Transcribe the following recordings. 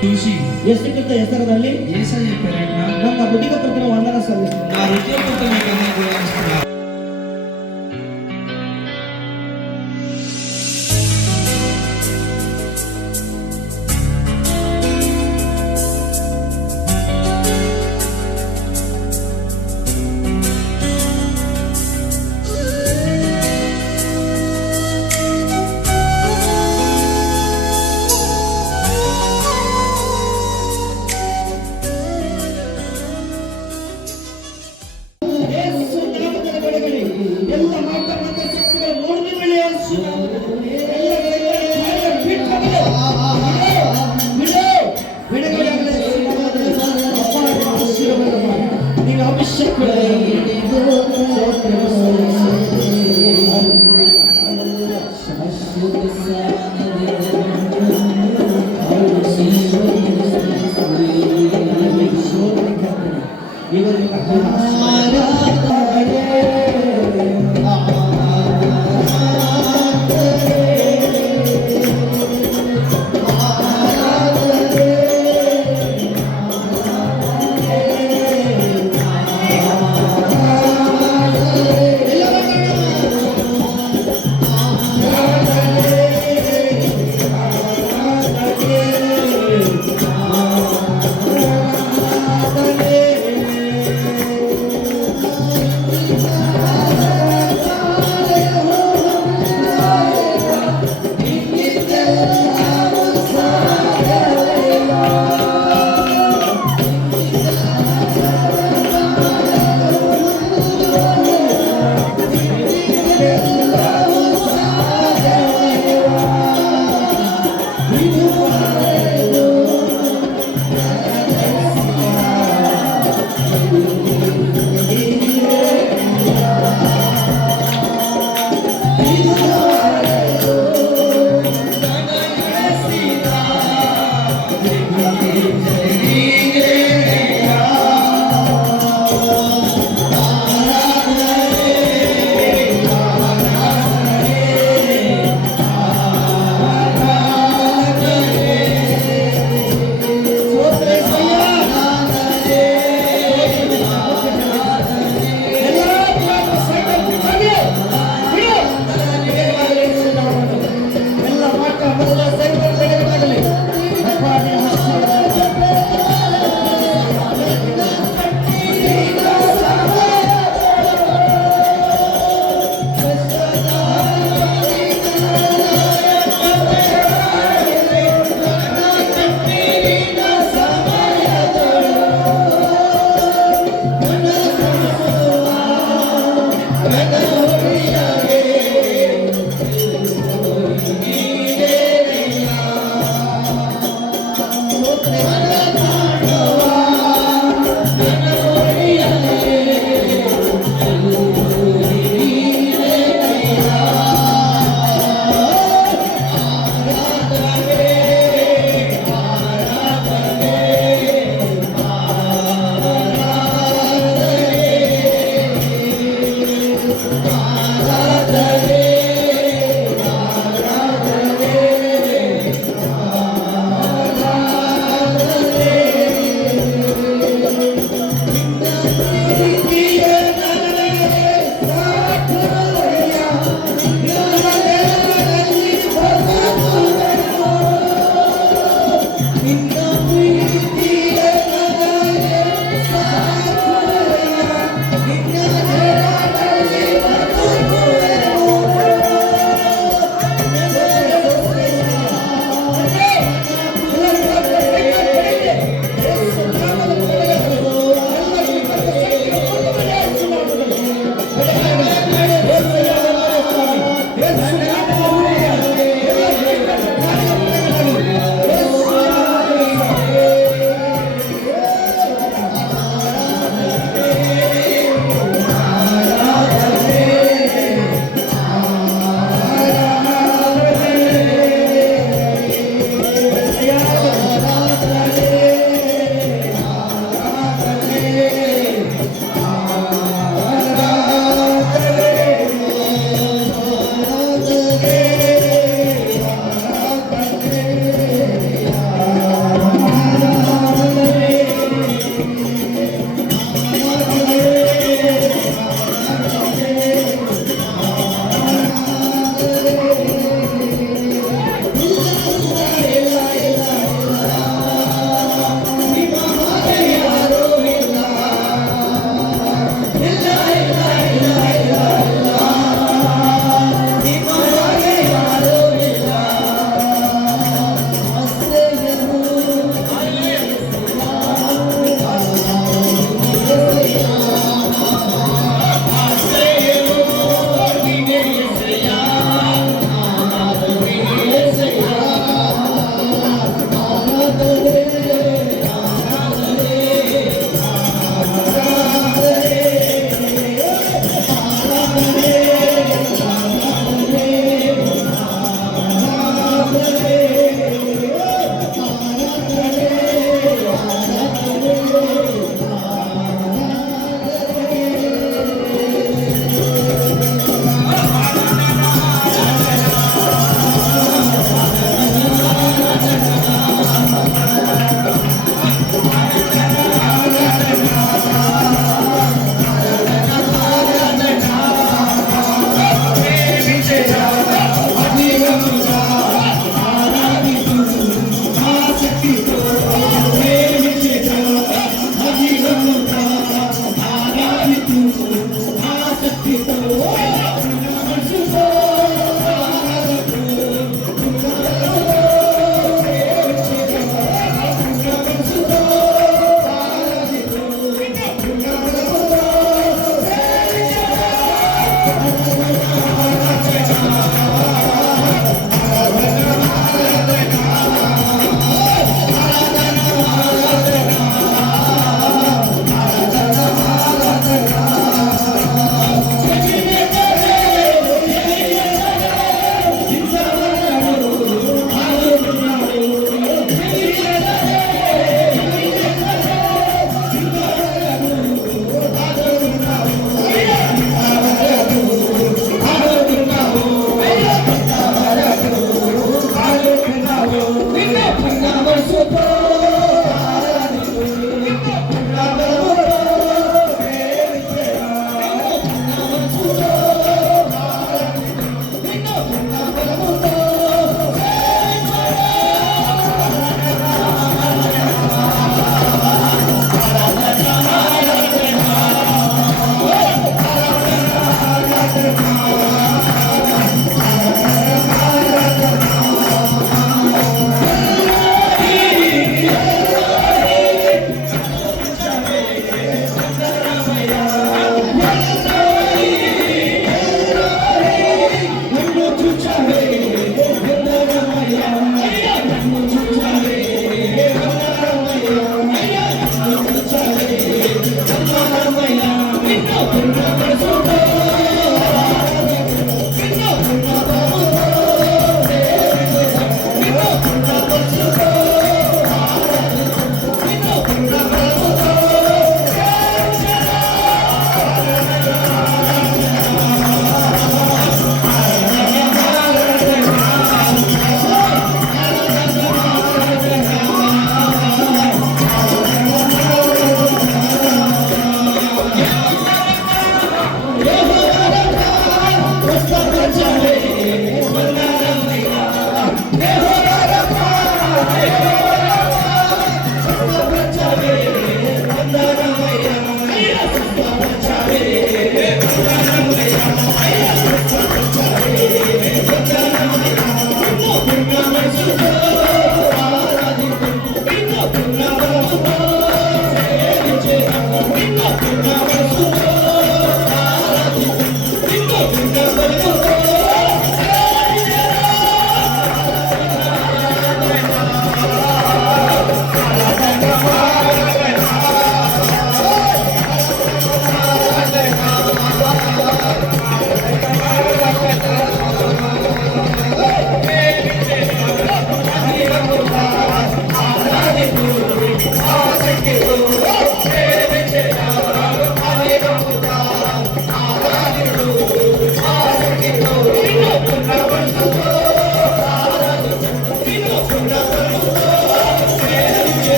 చూసి ಯೇಸುಕ್ರಿಸ್ತ ಹೆಸರಿನಲ್ಲಿ యేసయ్య పేరిట ನನ್ನ ಹೃದಯಪೂರ್ವಕ ವಂದನ ಸಲ್ಲಿಸುತ್ತೇನೆ. నా హృదయపూర్వకంగా గౌరవిస్తున్నాను. ಯೇಸು ನಾಮದ ಬೆಳಗಡೆ ಎಲ್ಲ ಮಾತನಾಡುವ ಶಕ್ತಿಗಳು ನೋಡಿದ ಮೇಲೆ ಯೇಸು ಬಿಡುಗಡೆ ನೀವು ಅಭಿಷೇಕ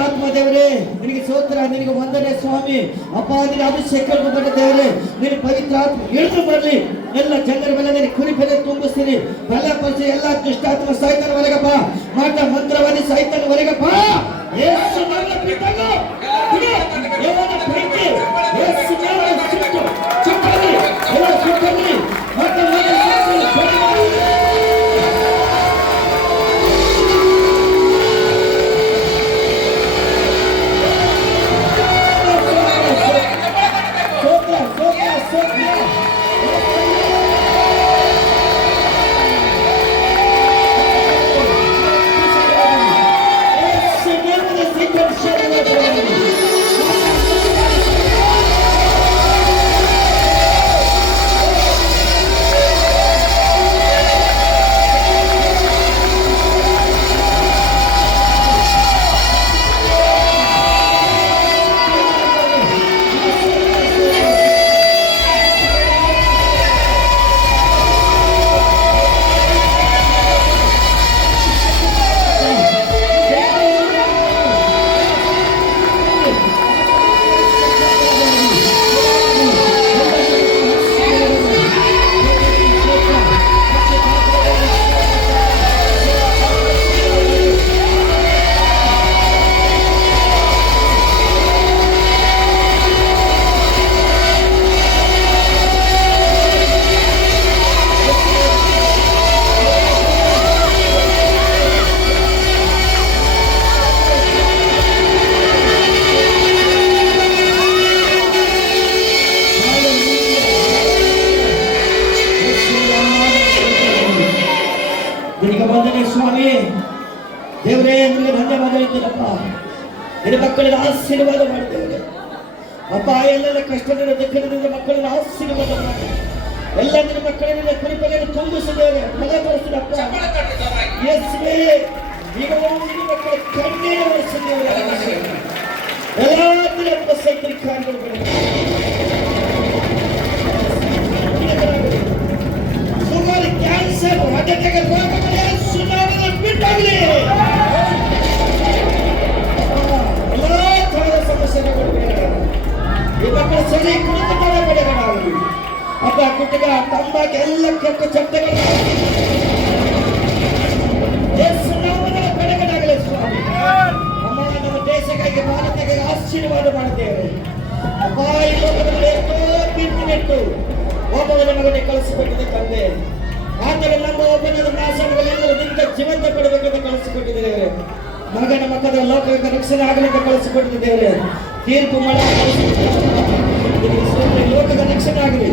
ಪವಿತ್ರಾತ್ಮ ದೇವರೇ ನಿನಗೆ ಸ್ತೋತ್ರ, ನಿನಗೆ ವಂದನೆ ಸ್ವಾಮಿ. ಅಪ್ಪ ನಿನ್ನ ಅಭಿಷೇಕ ಬಂದ ದೇವರೇ, ನಿನ್ನ ಪವಿತ್ರಾತ್ಮ ಇಳಿದು ಬರಲಿ. ಎಲ್ಲ ಜನರ ಮೇಲೆ ನಿನ್ನ ಕುರಿಪೆಲೆ ತುಂಬಿಸ್ತೀನಿ. ಬಲಪಡಿಸಿ ಎಲ್ಲ ದುಷ್ಟಾತ್ಮ ಸೈತನ ಹೊರಗಪ್ಪ, ಮಾಟ ಮಂತ್ರವಾದಿ ಸೈತನ ಹೊರಗಪ್ಪ. ಯೇಸು ನಾಮದ ಬಿಟ್ಟಲ್ಲ ಬಿಡು. ಯೆಹೋವನ ಪ್ರೀತಿ ಯೇಸು ನಾಮದ ಸುಟ್ಟು ಸುಟ್ಟಲಿ, ಎಲ್ಲ ಸುಟ್ಟಲಿ. ಮಾಟ ನಿನಗೆ ವಂದನೆ ಸ್ವಾಮಿ. ದೇವರೇ ನಿನಗೆ ಧನ್ಯವಾದ ಹೇಳ್ತೀನಪ್ಪ. ನಿನ್ನ ಮಕ್ಕಳಿಗೆ ಆಶೀರ್ವಾದ ಮಾಡ್ತೇವೆ ಅಪ್ಪ. ಎಲ್ಲೆಲ್ಲ ಕಷ್ಟದಿಂದ ದುಃಖದಿಂದ ಮಕ್ಕಳಿಗೆ ಆಶೀರ್ವಾದ ಮಾಡಿ. ಎಲ್ಲ ನಿನ್ನ ಮಕ್ಕಳಿಗೆ ಕುರಿಪೆಲೆಯನ್ನು ತುಂಬಿಸಿದ್ದೇವೆ, ಬಲಪಡಿಸಿದಪ್ಪ. ಯೇಸುವೇ, ಈಗ ನಿನ್ನ ಮಕ್ಕಳ ಕಣ್ಣೀರು ಒರೆಸಿದ್ದೇವೆ. ಎಲ್ಲ ನಿನ್ನ ಸೈತನ ಕಾರ್ಯಗಳು ಶುಗರ್, ಕ್ಯಾನ್ಸರ್, ಹಾರ್ಟ್ ಅಟ್ಯಾಕ್ ರೋಗಗಳು ಯೇಸು ನಾಮದಲ್ಲಿ ಬಿಟ್ಟಾಗಲಿ. ಎಲ್ಲ ತರಹದ ಸಮಸ್ಯೆಗಳು ಈ ಮಕ್ಕಳ ಸರಿ ಕುಟುಂಬಗಳ ಬೆಳೆಗಳಾಗಲಿ ಅಪ್ಪ. ಕುಟುಂಬ ತಂಬಾಕ ಎಲ್ಲ ಕೆಟ್ಟ ಚಟ್ಟಗಳು ಯೇಸು ನಾಮದ ಬೆಳೆಗಳಾಗಲಿ ಸ್ವಾಮಿ. ಅಮ್ಮ, ನಮ್ಮ ದೇಶಕ್ಕಾಗಿ ಭಾರತಕ್ಕೆ ಆಶೀರ್ವಾದ ಮಾಡುತ್ತೇವೆ ಅಪ್ಪ. ಈ ಲೋಕದಲ್ಲಿ ಎಷ್ಟೋ ಕೀರ್ತಿನೆಟ್ಟು ಒಬ್ಬನ ಮಗನಿಗೆ ಕಳಿಸಿಕೊಟ್ಟಿದೆ ತಂದೆ. ಆದರೆ ನಮ್ಮ ಒಬ್ಬನ ನಾಶನಗಳೆಲ್ಲರೂ ನಿಂತ ಜೀವಂತ ಕೊಡಬೇಕೆಂದು ಕಳಿಸಿಕೊಟ್ಟಿದ್ದೇವೆ. ಮಗನ ಮಕ್ಕಳ ಲೋಕಕ್ಕೆ ರಕ್ಷಣೆ ಆಗಲೆಂದು ಕಳಿಸಿಕೊಟ್ಟಿದ್ದೇವೆ. ತೀರ್ಪು ಮಾಡಿ ಲೋಕದ ರಕ್ಷಣೆ ಆಗಲಿ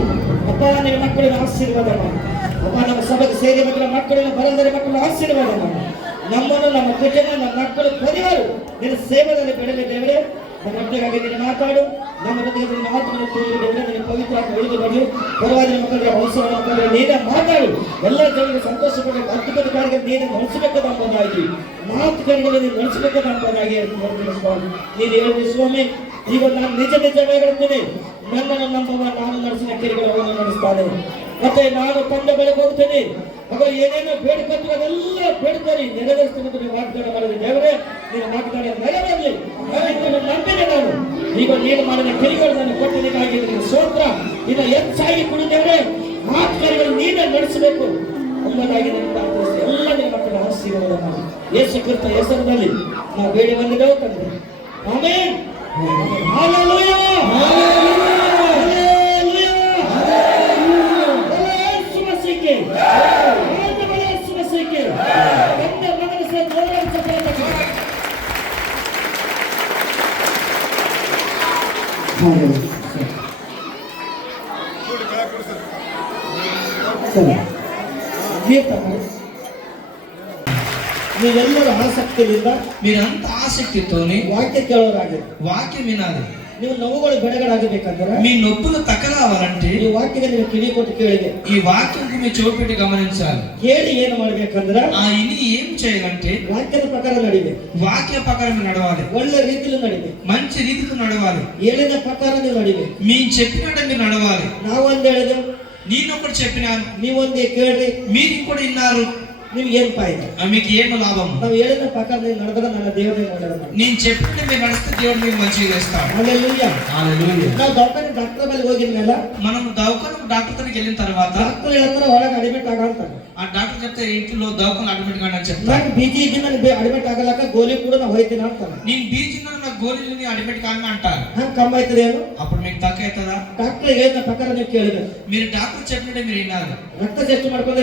ಅಪ್ಪ. ನಿನ್ನ ಮಕ್ಕಳಿಗೆ ಆಶೀರ್ವಾದ ಮಾಡಿ ಅಪ್ಪ. ನಮ್ಮ ಸಭೆಗೆ ಸೇರಿ ಮಕ್ಕಳ ಮಕ್ಕಳನ್ನು ಬರದರೆ ಮಕ್ಕಳು ಆಶೀರ್ವಾದ ಮಾಡಿ. ನಮ್ಮನ್ನು, ನಮ್ಮ ಕುಟುಂಬ, ನಮ್ಮ ಮಕ್ಕಳು ಪರಿವಾರ ನಿನ್ನ ಸೇವೆಯಲ್ಲಿ ಬೆಳೆಯಲಿ ದೇವರೇ. ನಮ್ಮ ಮಕ್ಕಳಿಗಾಗಿ ನೀನು ಮಾತಾಡು. ನಮ್ಮ ಜೊತೆಗೆ ನಿನ್ನ ಆತ್ಮವನ್ನು ತಿಳಿದಿದ್ದೇವೆ. ನಿನ್ನ ಪವಿತ್ರಾತ್ಮ ಇಳಿದು ಬರಲಿ. ಪರವಾಗಿ ಮಕ್ಕಳಿಗೆ ಅವಸರ ಮಕ್ಕಳಿಗೆ ನೀನೇ ಮಾತಾಡು. ಎಲ್ಲ ಜನರಿಗೆ ಸಂತೋಷ ಪಡಬೇಕು. ಅದ್ಭುತ ಕಾರ್ಯ ನೀನು ನಡೆಸಬೇಕಾದ ಅಂಬುದಾಗಿ, ಮಾತುಕತೆಗಳಲ್ಲಿ ನೀನು ನಡೆಸಬೇಕಾದ ಅಂಬುದಾಗಿ ನೀನು ಹೇಳಿದೆ ಸ್ವಾಮಿ. ಈಗ ನಾನು ನಿಜ ನಿಜವಾಗಿ ಹೇಳ್ತೀನಿ, ನನ್ನನ್ನು ನಂಬುವ ನಾನು ನಡೆಸಿದ ಕಿರಿಗಳನ್ನು ನಡೆಸ್ತಾನೆ. ಮತ್ತೆ ನಾನು ತಂದೆ ಬೆಳಗ್ಗೆ ಹೋಗ್ತೇನೆ. ಮಗ ಏನೇನೋ ಬೇಡಿಕೊಂಡು ಅದೆಲ್ಲ ಬೇಡ್ತಾರೆ, ನೆರವೇರಿಸ್ತೀನಿ ನೀವು ವಾಗ್ದಾನ ಮಾಡಿದ ದೇವರೇ. ನೀನು ವಾಗ್ದಾನ ನೆರವೇರಲಿ ನಂಬಿದೆ ನಾನು. ಈಗ ನೀನು ಮಾಡಿದ ಕಿರಿಗಳು ನಾನು ಕೊಟ್ಟಿದ್ದಕ್ಕಾಗಿ ನಿನ್ನ ಸ್ತೋತ್ರ. ಇನ್ನು ಹೆಚ್ಚಾಗಿ ಕೊಡುತ್ತೇವೆ. ಮಾತುಕತೆಗಳು ನೀವೇ ನಡೆಸಬೇಕು ಎಂಬುದಾಗಿ ನಿನ್ನ ಪ್ರಾರ್ಥಿಸಿ ಎಲ್ಲ ನಿನ್ನ ಮಕ್ಕಳ ಆಶೀರ್ವಾದ ಮಾಡಿ ಯೇಸು ಕ್ರಿಸ್ತ ಹೆಸರಿನಲ್ಲಿ ನಾವು ಬೇಡಿ ಬಂದಿದ್ದೇವೆ ತಂದೆ. ಆಮೆನ್. ಹಲ್ಲೆಲೂಯಾ. మీరెల్లరూ ఆసక్తిగా మీరంత ఆసక్తితోని వాక్య కేಳೋರಾಗಿ వాక్యం వినాలి. ನೀವು ನೋವುಗಳು ಬಿಡುಗಡೆಯಾಗಬೇಕಂದ್ರೆ మీ నొప్పులు తగ్గరావాలంటే ఈ వాక్యದಲ್ಲಿ ನೀವು ಕಿವಿ ಕೊಟ್ಟು ಕೇಳಿದೆ. ఈ వాక్యంకు మీ చెవి పెట్టి గమనించాలి. ಕೇಳಿ ಏನು ಮಾಡಬೇಕಂದ್ರೆ ఆ ఇని ఏం చేయాలంటే వాక్ಯದ ಪ್ರಕಾರ ನಡಿಬೇಕು. వాక్య ప్రకారం నడవాలి. ಒಳ್ಳೆ ರೀತಿಯಲ್ಲಿ ನಡಿಬೇಕು. మంచి రీతిలో నడవాలి. ಹೇಳಿದ ಪ್ರಕಾರ ನೀವು ನಡಿಬೇಕು. మీరు చెప్పినట్టు మీరు నడవాలి. ನಾವೊಂದು ಹೇಳಿದೆ, నేను ఒకటి చెప్పినాను, ನೀವೊಂದೇ ಕೇಳ್ರಿ, మీరు ఇంకోటి విన్నారు. ನಿಮ್ಗೆ ಏನ್ ಫಾಯ್ದೆ? మీకు ఏం లాభం? ನಾವು ಹೇಳಿದ ಪ್ರಕಾರ ನೀವು ನಡೆದ್ರೆ ನನ್ನ ದೇವರೇ ನೋಡಿದ್ರೆ నేను చెప్పినట్టు మీరు నడిస్తే దేవుడు మీకు మంచిగా చేస్తాడు. హల్లెలూయా. హల్లెలూయా. ನಾವು ಡಾಕ್ಟರ್ ಬಳಿ ಹೋಗಿದ ಮೇಲೆ మనం దవాఖానకు డాక్టర్ దగ్గరికి వెళ్ళిన తర్వాత ಡಾಕ್ಟರ್ ಹೇಳ್ತಾರೆ ಒಳಗೆ ಅಡ್ಮಿಟ್ ಆಗ ಅಂತಾರೆ. ఆ డాక్టర్ చెప్తే ఇంట్లో దవాఖాన అడ్మిట్ కాండి అని చెప్తారు. నాకు బీజీ ಇದ್ದು ನನಗೆ ಅಡ್ಮಿಟ್ ಆಗಲಕ್ಕ ಗೋಲಿ ಕೂಡ ನಾವು ಹೋಯ್ತೀನಿ ಅಂತಾನೆ. నేను బీజిన నాకు గోళీలని అడ్మిట్ కాండి అంటారు. ಹಂಗೆ ಕಮ್ಮಿ ಆಯ್ತದೆ ಏನು? అప్పుడు మీకు తక్కువ అవుతుందా? ಡಾಕ್ಟರ್ ಹೇಳಿದ ಪ್ರಕಾರ ನೀವು ಕೇಳಬೇಕು. మీరు డాక్టర్ చెప్పినట్టే మీరు వినాలి. ರಕ್ತ ಟೆಸ್ಟ್ ಮಾಡ್ಕೊಂಡು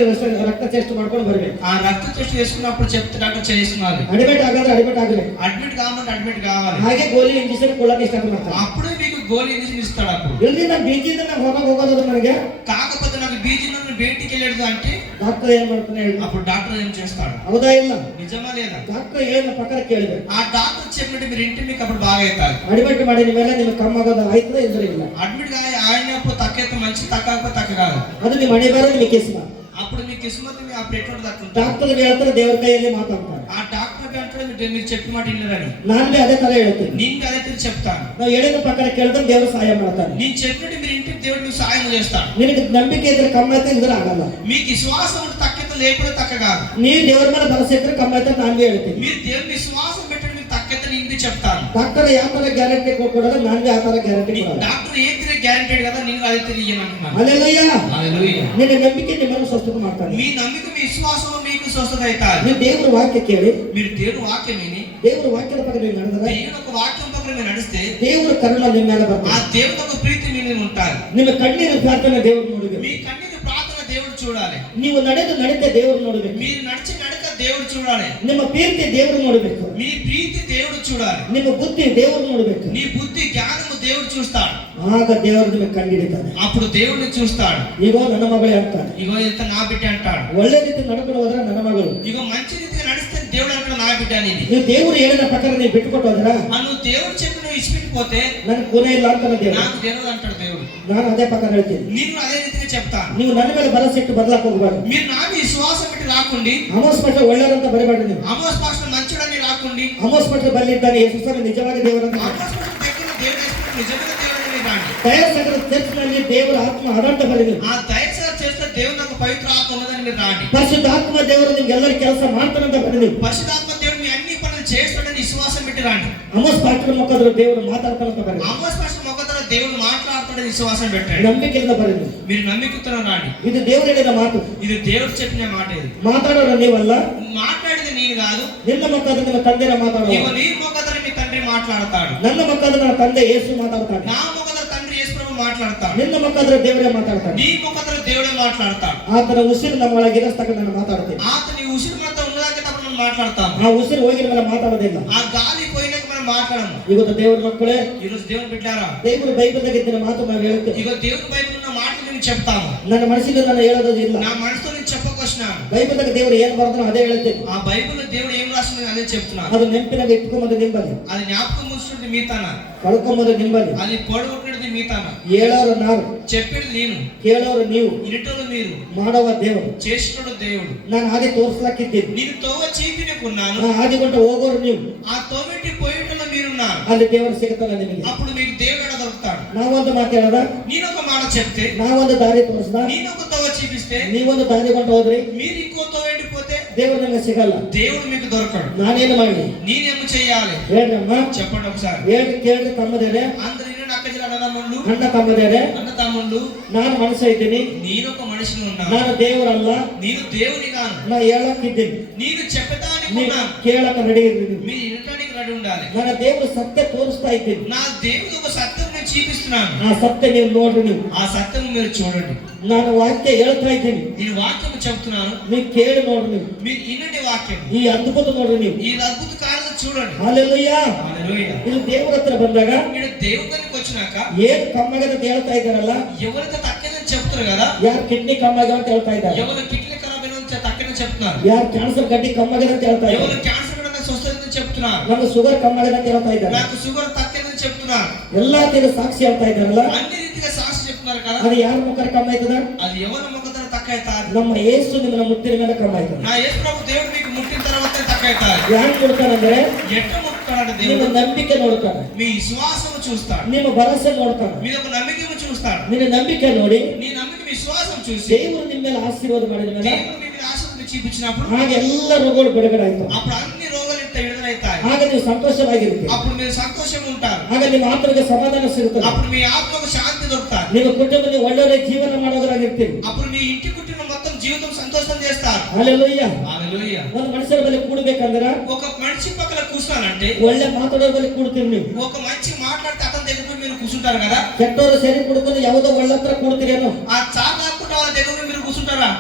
ರಕ್ತ ಟೆಸ್ಟ್ ಮಾಡ್ಕೊಂಡು ಬರ್ಬೇಕು. ఆ రక్త టెస్ట్ చేసుకున్నప్పుడు చెప్తే డాక్టర్ చేస్తున్నారు. ಅಡ್ಮಿಟ್ ಆಗಾದ್ರೆ ಅಡ್ಮಿಟ್ ಆಗಲಿ. అడ్మిట్ కావాలంటే అడ్మిట్ కావాలి. ಹಾಗೆ ಗೋಲಿ ಇಂಜೆಕ್ಷನ್ ಕೊಡಕ್ಕೆ ಸ್ಟಾರ್ಟ್ ಮಾಡ್ತಾರೆ. అప్పుడే మీకు గోళీ ఇంజెక్షన్ ఇస్తాడు. అప్పుడు ಇಲ್ಲಿ ನಾನು ಬೀಜಿಂದ ನಾನು ಹೊರಗೆ ಹೋಗೋದು ನನಗೆ కాకపోతే నాకు బీజిన బయటికి వెళ్ళేది అంటే ಡಾಕ್ಟರ್ ಏನ್ ಮಾಡ್ತಾನೆ ಹೇಳಿ? అప్పుడు డాక్టర్ ఏం చేస్తాడు? ಹೌದಾ ಇಲ್ಲ? నిజమా లేదా? ಡಾಕ್ಟರ್ ಹೇಳಿದ ಪ್ರಕಾರ ಕೇಳಬೇಕು. ఆ డాక్టర్ చెప్పినట్టు మీరు ఇంటి మీకు అప్పుడు బాగా అవుతారు. ಅಡ್ಮಿಟ್ ಮಾಡಿದ ಮೇಲೆ ನಿಮ್ಗೆ ಕಮ್ಮಿ ಆಗೋದು ಆಯ್ತದ ಇದ್ರೆ ಇಲ್ಲ. అడ్మిట్ ఆయన అప్పుడు తక్కువ మంచి తక్కువ తక్కువ కాదు. ಅದು ನಿಮ್ಮ ಮನೆ ಬಾರ ನಿಮಗೆ ಕೇಸ್ ಮಾಡಿ అప్పుడు మీ కిస్మత్ మీ అప్పుడు ఎటువంటి దక్కుంటుంది. ಡಾಕ್ಟರ್ ಹೇಳ್ತಾರೆ ದೇವರ ಕೈಯಲ್ಲಿ ಮಾತಾಡ್ತಾರೆ. ఆ డాక్టర్ అంటాడు మీరు చెప్పిన మాట వినరని. ನಾನು ಬಿ ಅದೇ ತರ ಹೇಳ್ತೀನಿ. నేను అదే తీరు చెప్తాను. ನಾವು ಹೇಳಿದ ಪ್ರಕಾರ ಕೇಳಿದ್ರೆ ದೇವರು ಸಹಾಯ ಮಾಡ್ತಾನೆ. నేను చెప్పినట్టు మీరు ఇంటికి దేవుడు మీకు సహాయం చేస్తాడు. ನಿನಗೆ ನಂಬಿಕೆ ಇದ್ರೆ ಕಮ್ಮಿ ಆಯ್ತಾ ಇದ್ರೆ ಆಗಲ್ಲ. మీకు విశ్వాసం ఉంటే తక్కువ లేకపోతే తక్కువ కాదు. ನೀವು ದೇವರ ಮೇಲೆ ಭರವಸೆ ಇದ್ರೆ ಕಮ್ಮಿ ಆಯ್ತಾ ನಾನು ಬಿ ಹೇಳ್ತೀನಿ. మీరు దేవుని విశ్వాసం పెట్టండి మీకు తక్కువ నేను చెప్తాను. ಡಾಕ್ಟರ್ ಯಾವ ತರ ಗ್ಯಾರಂಟಿ ಕೊಡೋದು ನಾನು ಬಿ ಆ ತರ ಗ್ಯಾರಂಟಿ ಕೊಡೋದು. డాక్టర్ ఏ తీరే గ్యారెంటెడ్ కదా నేను అదే తెలియను అంటున్నాను. హల్లెలూయా. హల్లెలూయా. ನಿನ್ನ ನಂಬಿಕೆ ನಿಮ್ಮನ್ನು ಸ್ವಸ್ಥತೆ ಮಾಡ್ತಾನೆ. మీ నమ్మిక మీ విశ్వాసం మీకు స్వస్థత అవుతారు. ನೀವು ದೇವರ ವಾಕ್ಯ ಕೇಳಿ మీరు దేవుని వాక్యం విని ದೇವರ ವಾಕ್ಯದ ಪ್ರಕಾರ ನೀವು ನಡೆದರೆ దేవుని ఒక వాక్యం ప్రకారం మీరు నడిస్తే ದೇವರ ಕರುಣ ನಿಮ್ಮ ಮೇಲೆ ఆ ಬರ್ತದೆ. దేవుని ఒక ప్రీతి మీ మీద ఉంటారు. ನಿಮ್ಮ ಕಣ್ಣೀರು ಪ್ರಾರ್ಥನೆ ದೇವರು ನೋಡಬೇಕು. మీ కన్నీరు ప్రార్థన దేవుడు చూడాలి. ನೀವು ನಡೆದು ನಡತೆ ದೇವರು ನೋಡಬೇಕು. మీరు నడిచి నడక దేవుడు చూడాలి. ನಿಮ್ಮ ಪ್ರೀತಿ ದೇವರು ನೋಡಬೇಕು. మీ ప్రీతి దేవుడు చూడాలి. ನಿಮ್ಮ ಬುದ್ಧಿ ದೇವರು ನೋಡಬೇಕು. నీ బుద్ధి జ్ఞానము దేవుడు చూస్తాడు. ಆಗ ದೇವರು ನಿಮಗೆ ಕಂಡಿಡಿತಾನೆ. అప్పుడు దేవుడిని చూస్తాడు. ಈಗ ನನ್ನ ಮಗಳೇ ಅಂತಾನೆ. ఇగో ఇంత నా బిడ్డ అంటాడు. ಒಳ್ಳೆ ರೀತಿ ನಡ್ಕೊಂಡು ಹೋದ್ರೆ ನನ್ನ ಮಗಳು. ఇగో మంచి రీతిగా నడిస్తే దేవుడు అంటాడు నా బిడ్డ అనేది. ನೀವು ದೇವರು ಹೇಳಿದ ಪ್ರಕಾರ ನೀವು ಬಿಟ್ಟುಕೊಟ್ಟು ಹೋದ್ರ నువ్వు దేవుడు చెప్పి నువ్వు ఇచ్చిపెట్టిపోతే ನನಗೆ ಗುಣ ಇಲ್ಲ ಅಂತಾನೆ ದೇವರು. నాకు తెలియదు అంటాడు దేవుడు. ನಾನು ಅದೇ ಪ್ರಕಾರ ಹೇಳ್ತೀನಿ. నేను అదే రీతిగా చెప్తాను. ನೀವು ನನ್ನ ಮೇಲೆ ಭರವಸೆ ಇಟ್ಟು ಬದಲಾಕ್ ಹೋಗಬಾರ್ದು. మీరు నా మీద విశ్వాసం పెట్టి రాకుండి ಅಮೋಸ್ ಪಟ್ಟ ಒಳ್ಳೆಯರಂತ ಬರಬೇಡ್ರಿ ನೀವು. అమోస్ పాస్టర్ మంచుడని రాకుండి ಅಮೋಸ್ ಪಟ್ಟ ಬಲ್ಲಿದ್ದಾನೆ ಯೇಸು ಸ್ವಾಮಿ ನಿಜವಾಗಿ ದೇವರಂತ. అమోస్ పాస్టర్ దగ్గర దేవుడు నిజంగా దేవుడని రాండి. ದಯಾಸಾಗರ ಚರ್ಚ್ ನಲ್ಲಿ ದೇವರ ಆತ್ಮ ಅದಂತ ಬರೆದಿದೆ. ఆ దయచేసి చేస్తే దేవుని యొక్క పవిత్ర ఆత్మ ఉన్నదని మీరు రాండి. ಪರಿಶುದ್ಧಾತ್ಮ ದೇವರು ನಿಮ್ಗೆಲ್ಲರೂ ಕೆಲಸ ಮಾಡ್ತಾನಂತ ಬರೆದಿದೆ. పరిశుద్ధాత్మ దేవుడు మీ అన్ని పనులు చేస్తాడని విశ్వాసం పెట్టి రాండి. ಅಮೋಸ್ ಪಾಸ್ಟರ್ ಮುಖಾಂತರ ದೇವರು ಮಾತಾಡ್ತಾನಂತ ಬರೆದಿದೆ. అమోస్ పాస్టర్ మొక్కతర దేవుడు మాట్లాడతాడని విశ్వాసం పెట్టండి. ನಂಬಿಕೆಯಿಂದ ಬರೆದಿದೆ. మీరు నమ్మికతో రాండి. ಇದು ದೇವರು ಹೇಳಿದ ಮಾತು. ఇది దేవుడు చెప్పిన మాట. ఇది ಮಾತಾಡೋರು ನೀವಲ್ಲ. మాట్లాడేది నేను కాదు. ನಿನ್ನ ಮುಖಾಂತರ ನಿಮ್ಮ ತಂದೆಯ ಮಾತಾಡೋದು. ఇగో నీ మొక్కతర మీ తండ్రి మాట్లాడతాడు. ನನ್ನ ಮುಖಾಂತರ ನನ್ನ ತಂದೆ ಯೇಸು ಮಾತಾಡ್ತಾನೆ. నా మొక్కతర తండ్రి యేసు ప్రభు మాట్లాడతాడు. ನಿನ್ನ ಮುಖಾಂತರ ದೇವರೇ ಮಾತಾಡ್ತಾನೆ. నీ మొక్కతర దేవుడే మాట్లాడతాడు. ಆತನ ಉಸಿರು ನಮ್ಮ ಒಳಗೆ ಇರಸ್ತಕ್ಕ ನಾನು ಮಾತಾಡ್ತೇನೆ. అతని ఉసిరి మనతో ఉన్నదాకే తప్ప మనం మాట్లాడతాము. ಆ ಉಸಿರು ಹೋಗಿ ಮೇಲೆ ಮಾತಾಡೋದಿಲ್ಲ. ఆ గాలి పోయినాక మనం మాట్లాడము. ಇವತ್ತು ದೇವರ ಮಕ್ಕಳೇ, ఈ రోజు దేవుని బిడ్డారా, ದೇವರು ಬೈಬಲ್ದಾಗ ಇದ್ದ ಮಾತು ನಾವು ಹೇಳ್ತೇವೆ. ఇగో దేవుని బైబిల్ ఉన్న మాటలు నేను చెప్తాము. ನನ್ನ ಮನಸ್ಸಿಗೆ ನಾನು ಹೇಳೋದು ಇಲ್ಲ. నా మనసుతో నేను చెప్పకొచ్చినాను. ಬೈಬಲ್ದಾಗ ದೇವರು ಏನ್ ಬರೆದ್ರು ಅದೇ ಹೇಳ್ತೇನೆ. ఆ బైబిల్ దేవుడు ఏం రాసిందో నేను అదే చెప్తున్నాను. ಅದು ನೆನಪಿನಾಗ ಇಟ್ಕೊಂಬಂದು ನಿಂಬಲ್ಲಿ, అది జ్ఞాపకం ఉంచుతుంది మీతన, ಕಳ್ಕೊಂಬಂದು ನಿಂಬಲ್ಲಿ, అది పొడగొట్టినది మీతన, ಹೇಳೋರು ನಾವು, చెప్పేది నేను, ಕೇಳೋರು ನೀವು, ఇనటోలు మీరు, ಮಾಡವ ದೇವರು, చేసినోడు దేవుడు. ನಾನು ಹಾದಿ ತೋರಿಸ್ಲಾಕಿದ್ದೀನಿ. నేను తోవ చీపినకున్నాను, ನಾ ಹಾದಿ ಗೊಂಡ ಹೋಗೋರು ನೀವು, ఆ తోవెట్టి పోయేటలో మీరున్నారు. ಅಲ್ಲಿ ದೇವರು ಸಿಗುತ್ತಾನೆ ನಿಮಗೆ. అప్పుడు మీకు దేవుడు ఎక్కడ దొరుకుతాడు. ನಾವೊಂದು ಮಾತಾಡೋದ, నేను ఒక మాట చెప్తే, ನಾವೊಂದು ದಾರಿ ತೋರಿಸ್ದ, నేను ఒక తోవ చూపిస్తే, ನೀವೊಂದು ದಾರಿ ಗೊಂಡು ಹೋದ್ರಿ, మీరు ఇంకో తోవ ఎండిపోతే ದೇವರು ನಿಮಗೆ ಸಿಗಲ್ಲ. దేవుడు మీకు దొరకడు. ನಾನೇನು ಮಾಡಲಿ? నేనేమో చెయ్యాలి ಹೇಳ್ರಿ ಅಮ್ಮ, చెప్పండి ఒకసారి. ಹೇಳ್ರಿ కేಳ್ರಿ ತಮ್ಮದೇನೆ, అందరూ అక్క జిల్లా అన్నదమ్ముళ్ళు, ಅಣ್ಣ ತಮ್ಮದೇನೆ, అన్న తమ్ముళ్ళు, ನಾನು ಮನುಷ್ಯ ಇದ್ದೀನಿ, నేను ఒక మనిషిని ఉన్నాను, ನಾನು ದೇವರಲ್ಲ, నేను దేవుని కాను, ನಾ ಹೇಳಕ್ಕಿದ್ದೀನಿ, నేను చెప్పడానికి ನೀವು ఉన్నాను, ಕೇಳಕ ರೆಡಿ ಇದ್ದೀನಿ. మీరు వినటానికి రెడీ ఉండాలి. ನನ್ನ ದೇವರು ಸತ್ಯ ತೋರಿಸ್ತಾ ಇದ್ದೀನಿ. నా దేవుడు ఒక సత్యం నేను చూపిస్తున్నాను. ಆ సత్ಯ ನೀವು ನೋಡ್ರಿ. ನೀವು ఆ సత్యం మీరు చూడండి. ನಾನು ವಾಕ್ಯ ಹೇಳ್ತಾ ಇದ್ದೀನಿ, నేను వాక్యం చెప్తున్నాను, ನೀವು ಕೇಳಿ ನೋಡ್ರಿ. ನೀವು మీరు వినండి వాక్యం. ಈ ಅದ್ಭುತ ನೋಡ್ರಿ. ನೀವು ఈ అద్భుత కార్యాలు చూడండి. ಹಲ್ಲೆಲೂಯಾ. హల్లెలూయా. ಇದು ದೇವರ ಹತ್ರ ಬಂದಾಗ ఇక్కడ దేవుడి దగ్గరికి వచ్చినాక ಏನು ಕಮ್ಮಾಗದ ಅಂತ ಹೇಳ್ತಾ ಇದ್ದಾರಲ್ಲ, ఎవరైతే తక్కువని చెప్తారు కదా, ಯಾರು ಕಿಡ್ನಿ ಕಮ್ಮಾಗ್ಯಾವ ಅಂತ ಹೇಳ್ತಾ ಇದ್ದಾರೆ, ఎవరు కిడ్నీ ఖరాబ్ అయిన తక్కువని చెప్తున్నారు, ಯಾರು ಕ್ಯಾನ್ಸರ್ ಗಡ್ಡಿ ಕಮ್ಮಾಗ್ಯದ ಅಂತ ಹೇಳ್ತಾ ఎవరు ಇದ್ದಾರೆ, క్యాన్సర్ కూడా స్వస్థతని చెప్తున్నారు, ನಮ್ಗೆ ಶುಗರ್ ಕಮ್ಮಾಗ್ಯದ ಅಂತ ಹೇಳ್ತಾ ಇದ್ದಾರೆ, నాకు షుగర్ తక్కువని చెప్తున్నారు. ಎಲ್ಲಾ ತೀರ ಸಾಕ್ಷಿ ಹೇಳ್ತಾ ಇದ್ದಾರಲ್ಲ, అన్ని రీతిగా సాక్షి చెప్తున్నారు కదా. ಅದು ಯಾರ ಮುಖಾರ ಕಮ್ಮ ಆಯ್ತದ? అది ఎవరి ముఖతర తక్కువ అవుతారు. ನಮ್ಮ ಯೇಸು ನಿಮ್ಮನ್ನ ಮುಟ್ಟಿನ ಮೇಲೆ ಕಮ್ಮ ಆಯ್ತದ. నా యేసు ప్రభు దేవుడు మీకు ముట్టిన తర్వాత తక్కువ అవుతారు. ಯಾರು ಕೊಡ್ತಾನಂದ್ರೆ ఎట్లా ముట్టుతాడు ನಿಮ್ಮ దేవుడు? ನಂಬಿಕೆ ನೋಡ್ತಾನೆ, మీ విశ్వాసము చూస్తాడు, ನಿಮ್ಮ ಭರವಸೆ ನೋಡ್ತಾನೆ. మీ యొక్క నమ్మకము చూస్తాడు. ನಿನ್ನ ನಂಬಿಕೆ ನೋಡಿ నీ నమ్మకం విశ్వాసం చూసి ದೇವರು ನಿಮ್ಮ ಮೇಲೆ ಆಶೀರ್ವಾದ ಮಾಡಿದ ಮೇಲೆ దేవుడు మీ మీద ఆశీర్వదించి చూపించినప్పుడు ಆಗ ಎಲ್ಲ ರೋಗಗಳು ಬಿಡುಗಡೆ ಆಯ್ತು. అప్పుడు అన్ని రోగాలు విడుదలవుతాయి. ಆಗ ನೀವು ಸಂತೋಷವಾಗಿರುತ್ತೆ. అప్పుడు మీరు సంతోషంగా ఉంటారు. ಆಗ ನಿಮ್ಮ ಆತ್ಮಕ್ಕೆ ಸಮಾಧಾನ ಸಿಗುತ್ತದೆ. అప్పుడు మీ ఆత్మకు శాంతి దొరుకుతారు. ನಿಮ್ಮ ಕುಟುಂಬದಲ್ಲಿ ಒಳ್ಳೆ ಜೀವನ ಮಾಡೋರಾಗಿರ್ತೀರಿ. అప్పుడు మీ ఇంటి కుటుంబం మొత్తం జీవితం సంతోషం చేస్తారు. హల్లెలూయా. హల్లెలూయా. ಒಂದು ಮನುಷ್ಯರ ಬಳಿ ಕೂಡಬೇಕಂದ್ರೆ ఒక మనిషి పక్కన కూర్చున్నానంటే ಒಳ್ಳೆ ಮಾತಾಡೋ ಬಳಿ ಕೂಡ್ತೀರಿ ನೀವು. ఒక మంచి మాట్లాడితే అతని దగ్గర పోయి మీరు కూర్చుంటారు కదా. ಕೆಟ್ಟವರು ಸರಿ ಕುಡ್ಕೊಂಡು ಯಾವುದೋ ಒಳ್ಳೆ ಹತ್ರ ಕೂಡ್ತೀರೇನೋ. ఆ చాలాకుండా వాళ్ళ దగ్గర పోయి మీరు కూర్చుంటారా?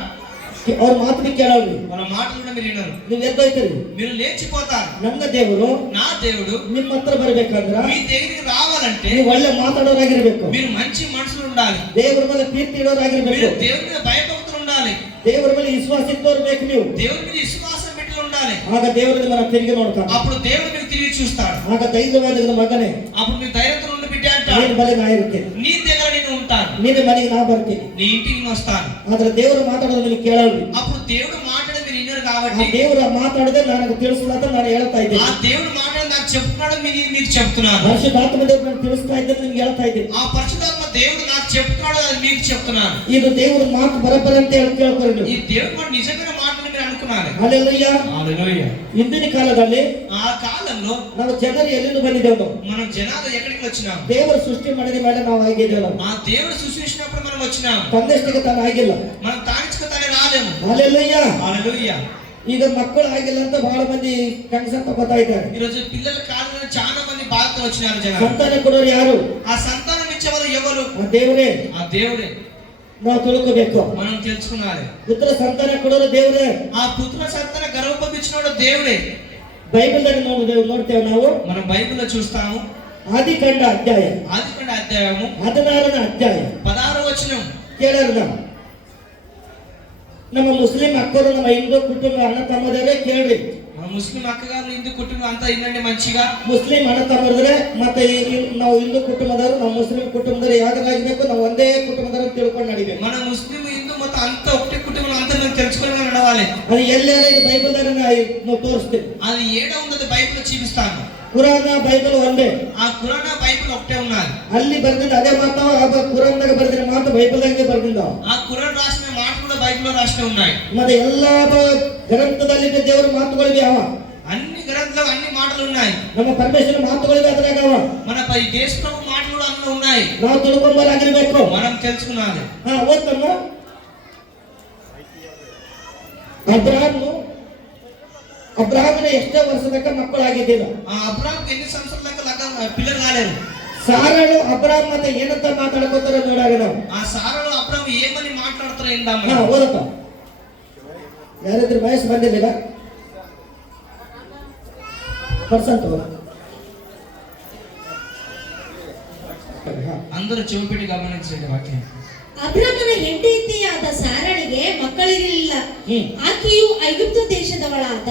ಅವ್ರ ಮಾತನ್ನ ಕೇಳೋರು. మన మాటలు కూడా మీరు వినరు. ನೀವು ಎದ್ದೋಯ್ತೀರಿ. మీరు లేచిపోతారు. ನನ್ನ ದೇವರು నా దేవుడు ನಿಮ್ಮ ಹತ್ರ ಬರ್ಬೇಕಂದ್ರ మీ దగ్గరికి రావాలంటే ನೀವು ಒಳ್ಳೆ ಮಾತಾಡೋರಾಗಿರ್ಬೇಕು. మీరు మంచి మనుషులు ఉండాలి. ದೇವರ ಮೇಲೆ ಪ್ರೀತಿ ಇಡೋರಾಗಿರ್ಬೇಕು. మీరు దేవుని మీద భయభక్తులు ఉండాలి. ದೇವರ ಮೇಲೆ ವಿಶ್ವಾಸ ಇದ್ದೋರ್ಬೇಕು ನೀವು. దేవుని మీద విశ్వాసం పెట్టి ఉండాలి. ಆಗ ದೇವರಿಗೆ మనం తిరిగి ನೋಡ್ತಾನೆ. అప్పుడు దేవుడు మీకు తిరిగి చూస్తాడు. ಆಗ ಧೈರ್ಯವಾದ ಮಗನೇ అప్పుడు మీ ధైర్యంతో ఉండి బిడ్డ అంటాడు, ನೀನು ಬಳಿ ನಾ ಇರ್ತೇನೆ, నీ దగ్గర నేను ఉంటాను, ನಿನ್ನ ಮನೆಗೆ ನಾ ಬರ್ತೀನಿ. నీ ఇంటికి నేను వస్తాను. ಆದ್ರೆ ದೇವರು ಮಾತಾಡೋದು ನೀವು ಕೇಳಲ್ರಿ. అప్పుడు దేవుడు మాట్లాడే మీరు విన్నారు ಆ కాబట్టి ದೇವರು ಮಾತಾಡದೆ ನನಗೆ ತಿಳಿಸಲತ್ತ ನಾನು ಹೇಳ್ತಾ ఆ ಇದ್ದೀನಿ. దేవుడు మాట్లాడి నాకు చెప్తున్నాడు, మీకు చెప్తున్నాను. ಪರಿಶುದ್ಧಾತ್ಮ ದೇವರು ನಾನು ತಿಳಿಸ್ತಾ ಇದ್ದರೆ ನಿಮ್ಗೆ ಹೇಳ್ತಾ ಇದ್ದೀನಿ. ఆ పరిశుద్ధాత్మ దేవుడు నాకు చెప్తున్నాడు, అది మీకు చెప్తున్నాను. ಇದು ದೇವರ ಮಾತು ಬರಬರ ಅಂತ ಕೇಳ್ಕೊರಿ ನೀವು. ఈ దేవుడు మాట నిజంగా మాటలు మీరు అనుకున్నారు. ಹಲ್ಲೆಲೂಯಾ. హల్లెలూయా. ಇಂದಿನ ಕಾಲದಲ್ಲಿ ఆ కాలంలో ನಾವು ಜನರು ಎಲ್ಲಿಂದ ಬಂದಿದ್ದೇವೆ ನಾವು? మనం జనాలు ఎక్కడికి వచ్చినాం? ದೇವರು ಸೃಷ್ಟಿ ಮಾಡಿದ ಮೇಲೆ ನಾವು ಆಗಿದ್ದೇವೆ. ఆ దేవుడు సృష్టించినప్పుడు మనం వచ్చినాం. ತಂದೆಷ್ಟಿಗೆ ತಾನು ಆಗಿಲ್ಲ. మనం తాగించుకోతానే రాలేము. ಹಲ್ಲೆಲೂಯಾ. హల్లెలూయా. ಈಗ ಮಕ್ಕಳು ಆಗಿಲ್ಲ ಅಂತ ಬಹಳ ಮಂದಿ ಕನಸಂತ ಬರ್ತಾ ಇದ್ದಾರೆ. ఈ రోజు పిల్లల కాలంలో చాలా మంది బాధతో వచ్చినారు జనాలు. ಸಂತಾನ ಕೊಡೋರು ಯಾರು? ఆ సంతానం ఇచ్చేవాళ్ళు ఎవరు? ಆ ದೇವರೇ. ఆ దేవుడే. ನಾವು ತಿಳ್ಕೋಬೇಕು. మనం తెలుసుకున్నాలి. ಪುತ್ರ ಸಂತಾನ ಕೊಡೋರು ದೇವರೇ. ఆ పుత్ర సంతాన గర్భపించినోడు దేవుడే. ಬೈಬಲ್ದಾಗ ನೋಡ್ತೇವೆ ನಾವು. మనం బైబిల్లో చూస్తాము. ಆದಿಕಾಂಡ ಅಧ್ಯಾಯ ఆదికాండ అధ్యాయము 16ನೇ ಅಧ್ಯಾಯ 16వ వచనం. ಕೇಳೋಣ. ನಮ್ಮ ಮುಸ್ಲಿಂ ಅಕ್ಕರು, ನಮ್ಮ ಹಿಂದೂ ಕುಟುಂಬ ಅಣ್ಣ ತಮ್ಮದರೇ ಕೇಳ್ರಿ. మన ముస్లిం అక్కగారు హిందూ కుటుంబం అంతా ఇన్నండి మంచిగా. ಮುಸ್ಲಿಂ ಅಣ್ಣ ತಮ್ಮದ್ರೆ ಮತ್ತೆ ನಾವು ಹಿಂದೂ ಕುಟುಂಬದವರು, ನಾವು ಮುಸ್ಲಿಂ ಕುಟುಂಬದವರು ಯಾವ್ದಾಗಬೇಕು, ನಾವು ಒಂದೇ ಕುಟುಂಬದವರು ತಿಳ್ಕೊಂಡು ನಡಿಬೇಕು. మన ముస్లిం హిందూ మొత్తం అంతా ఒకటే కుటుంబం అంతా మేము తెలుసుకొని నడవాలి. ಅದು ಎಲ್ಲಾರ ಇದು ಬೈಬಲ್ದಾಗ ನಾವು ತೋರಿಸ್ತೀವಿ. అది ఏడ ఉన్నది బైబిల్లో చూపిస్తాను. ಕುರಾನ ಬೈಬಲ್ ಒಂದೇ. ఆ ఖురాన్ బైబిల్ ఒకటే ఉన్నది. ಅಲ್ಲಿ ಬರ್ದಿದ್ದ ಅದೇ ಮಾತು ಕುರಾನ್ದಾಗ ಬರ್ದಿರೋ ಮಾತು ಬೈಬಲ್ದಾಗೆ ಬರ್ದಿದ್ದ. ఆ ఖురాన్ రాసిన మాట కూడా బైబిల్లో రాసిన ఉన్నాయి. ಮತ್ತೆ ಎಲ್ಲಾ ಗ್ರಂಥದಲ್ಲಿದ್ದ ದೇವರ ಮಾತುಗಳಿವೆ ಅವ. అన్ని గ్రంథాలు అన్ని మాటలు ఉన్నాయి. ನಮ್ಮ ಪರಮೇಶ್ವರ ಮಾತುಗಳಿವೆ ಅದ್ರಾಗ ಅವ. మన దేశ ప్రభు మాటలు కూడా అందులో ఉన్నాయి. ನಾವು ತಿಳ್ಕೊಂಬರಾಗಿರ್ಬೇಕು. మనం తెలుసుకున్నాలి. ಓದ್ತಮ್ಮ. ಅಬ್ರಾಹ್ಮನ ಎಷ್ಟೇ ವರ್ಷದಕ್ಕ ಮಕ್ಕಳಾಗಿದ್ದಿಲ್ಲ. ఆ అబ్రాహాం ఎన్ని సంవత్సరాల దాకా పిల్లలు కాలేరు. సారాಳು అబ్రాహ్మ ಮತ್ತೆ ಏನಂತ ಮಾತಾಡ್ಕೋತಾರ ನೋಡಾಗ ನಾವು. ఆ సారాలు అబ్రాహాం ఏమని మాట్లాడుతారో ఇందాం. ಓದಪ್ಪ. ಯಾರಿದ್ರು ವಯಸ್ಸು ಬಂದಿಲ್ಲ ಪರ್ಸೆಂಟ್ అందరూ చెవిపెట్టి గమనించండి వాక్యం. ಅಬ್ರಾಮನ ಹೆಂಡತಿಯಾದ ಸಾರಳಿಗೆ ಮಕ್ಕಳಿರಲಿಲ್ಲ. ಆಕೆಯು ಐಗುಪ್ತ ದೇಶದವಳಾದ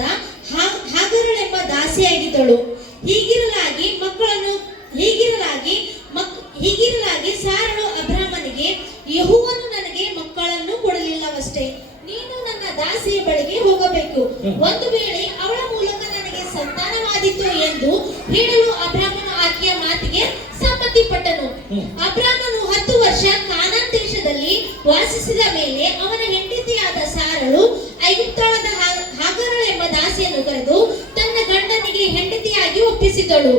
ಹಾಗರಳೆಂಬ ದಾಸಿಯಾಗಿದ್ದಳು. ಹೀಗಿರಲಾಗಿ ಸಾರಳು ಅಬ್ರಾಮನಿಗೆ, ಯೆಹೋವನು ನನಗೆ ಮಕ್ಕಳನ್ನು ಕೊಡಲಿಲ್ಲವಷ್ಟೇ, ನೀನು ನನ್ನ ದಾಸಿಯ ಬಳಿಗೆ ಹೋಗಬೇಕು, ಒಂದು ವೇಳೆ ಅವಳ ಮೂಲಕ ನನಗೆ ಸಂತಾನವಾದೀತು ಎಂದು ಹೇಳಲು ಅಬ್ರಾಮನು ಆಕೆಯ ಮಾತಿಗೆ ಸಮ್ಮತಿಪಟ್ಟನು. ಅಬ್ರಾಮನು 10 ವರ್ಷ ಕಾನಾನ್ ದೇಶದಲ್ಲಿ ವಾಸಿಸಿದ ಮೇಲೆ ಅವನ ಹೆಂಡತಿಯಾದ ಸಾರಳು ಐಗುಪ್ತಳಾದ ಹಾಗರಳೆಂಬ ದಾಸಿಯನ್ನು ಕರೆದು ತನ್ನ ಗಂಡನಿಗೆ ಹೆಂಡತಿಯಾಗಿ ಒಪ್ಪಿಸಿದಳು.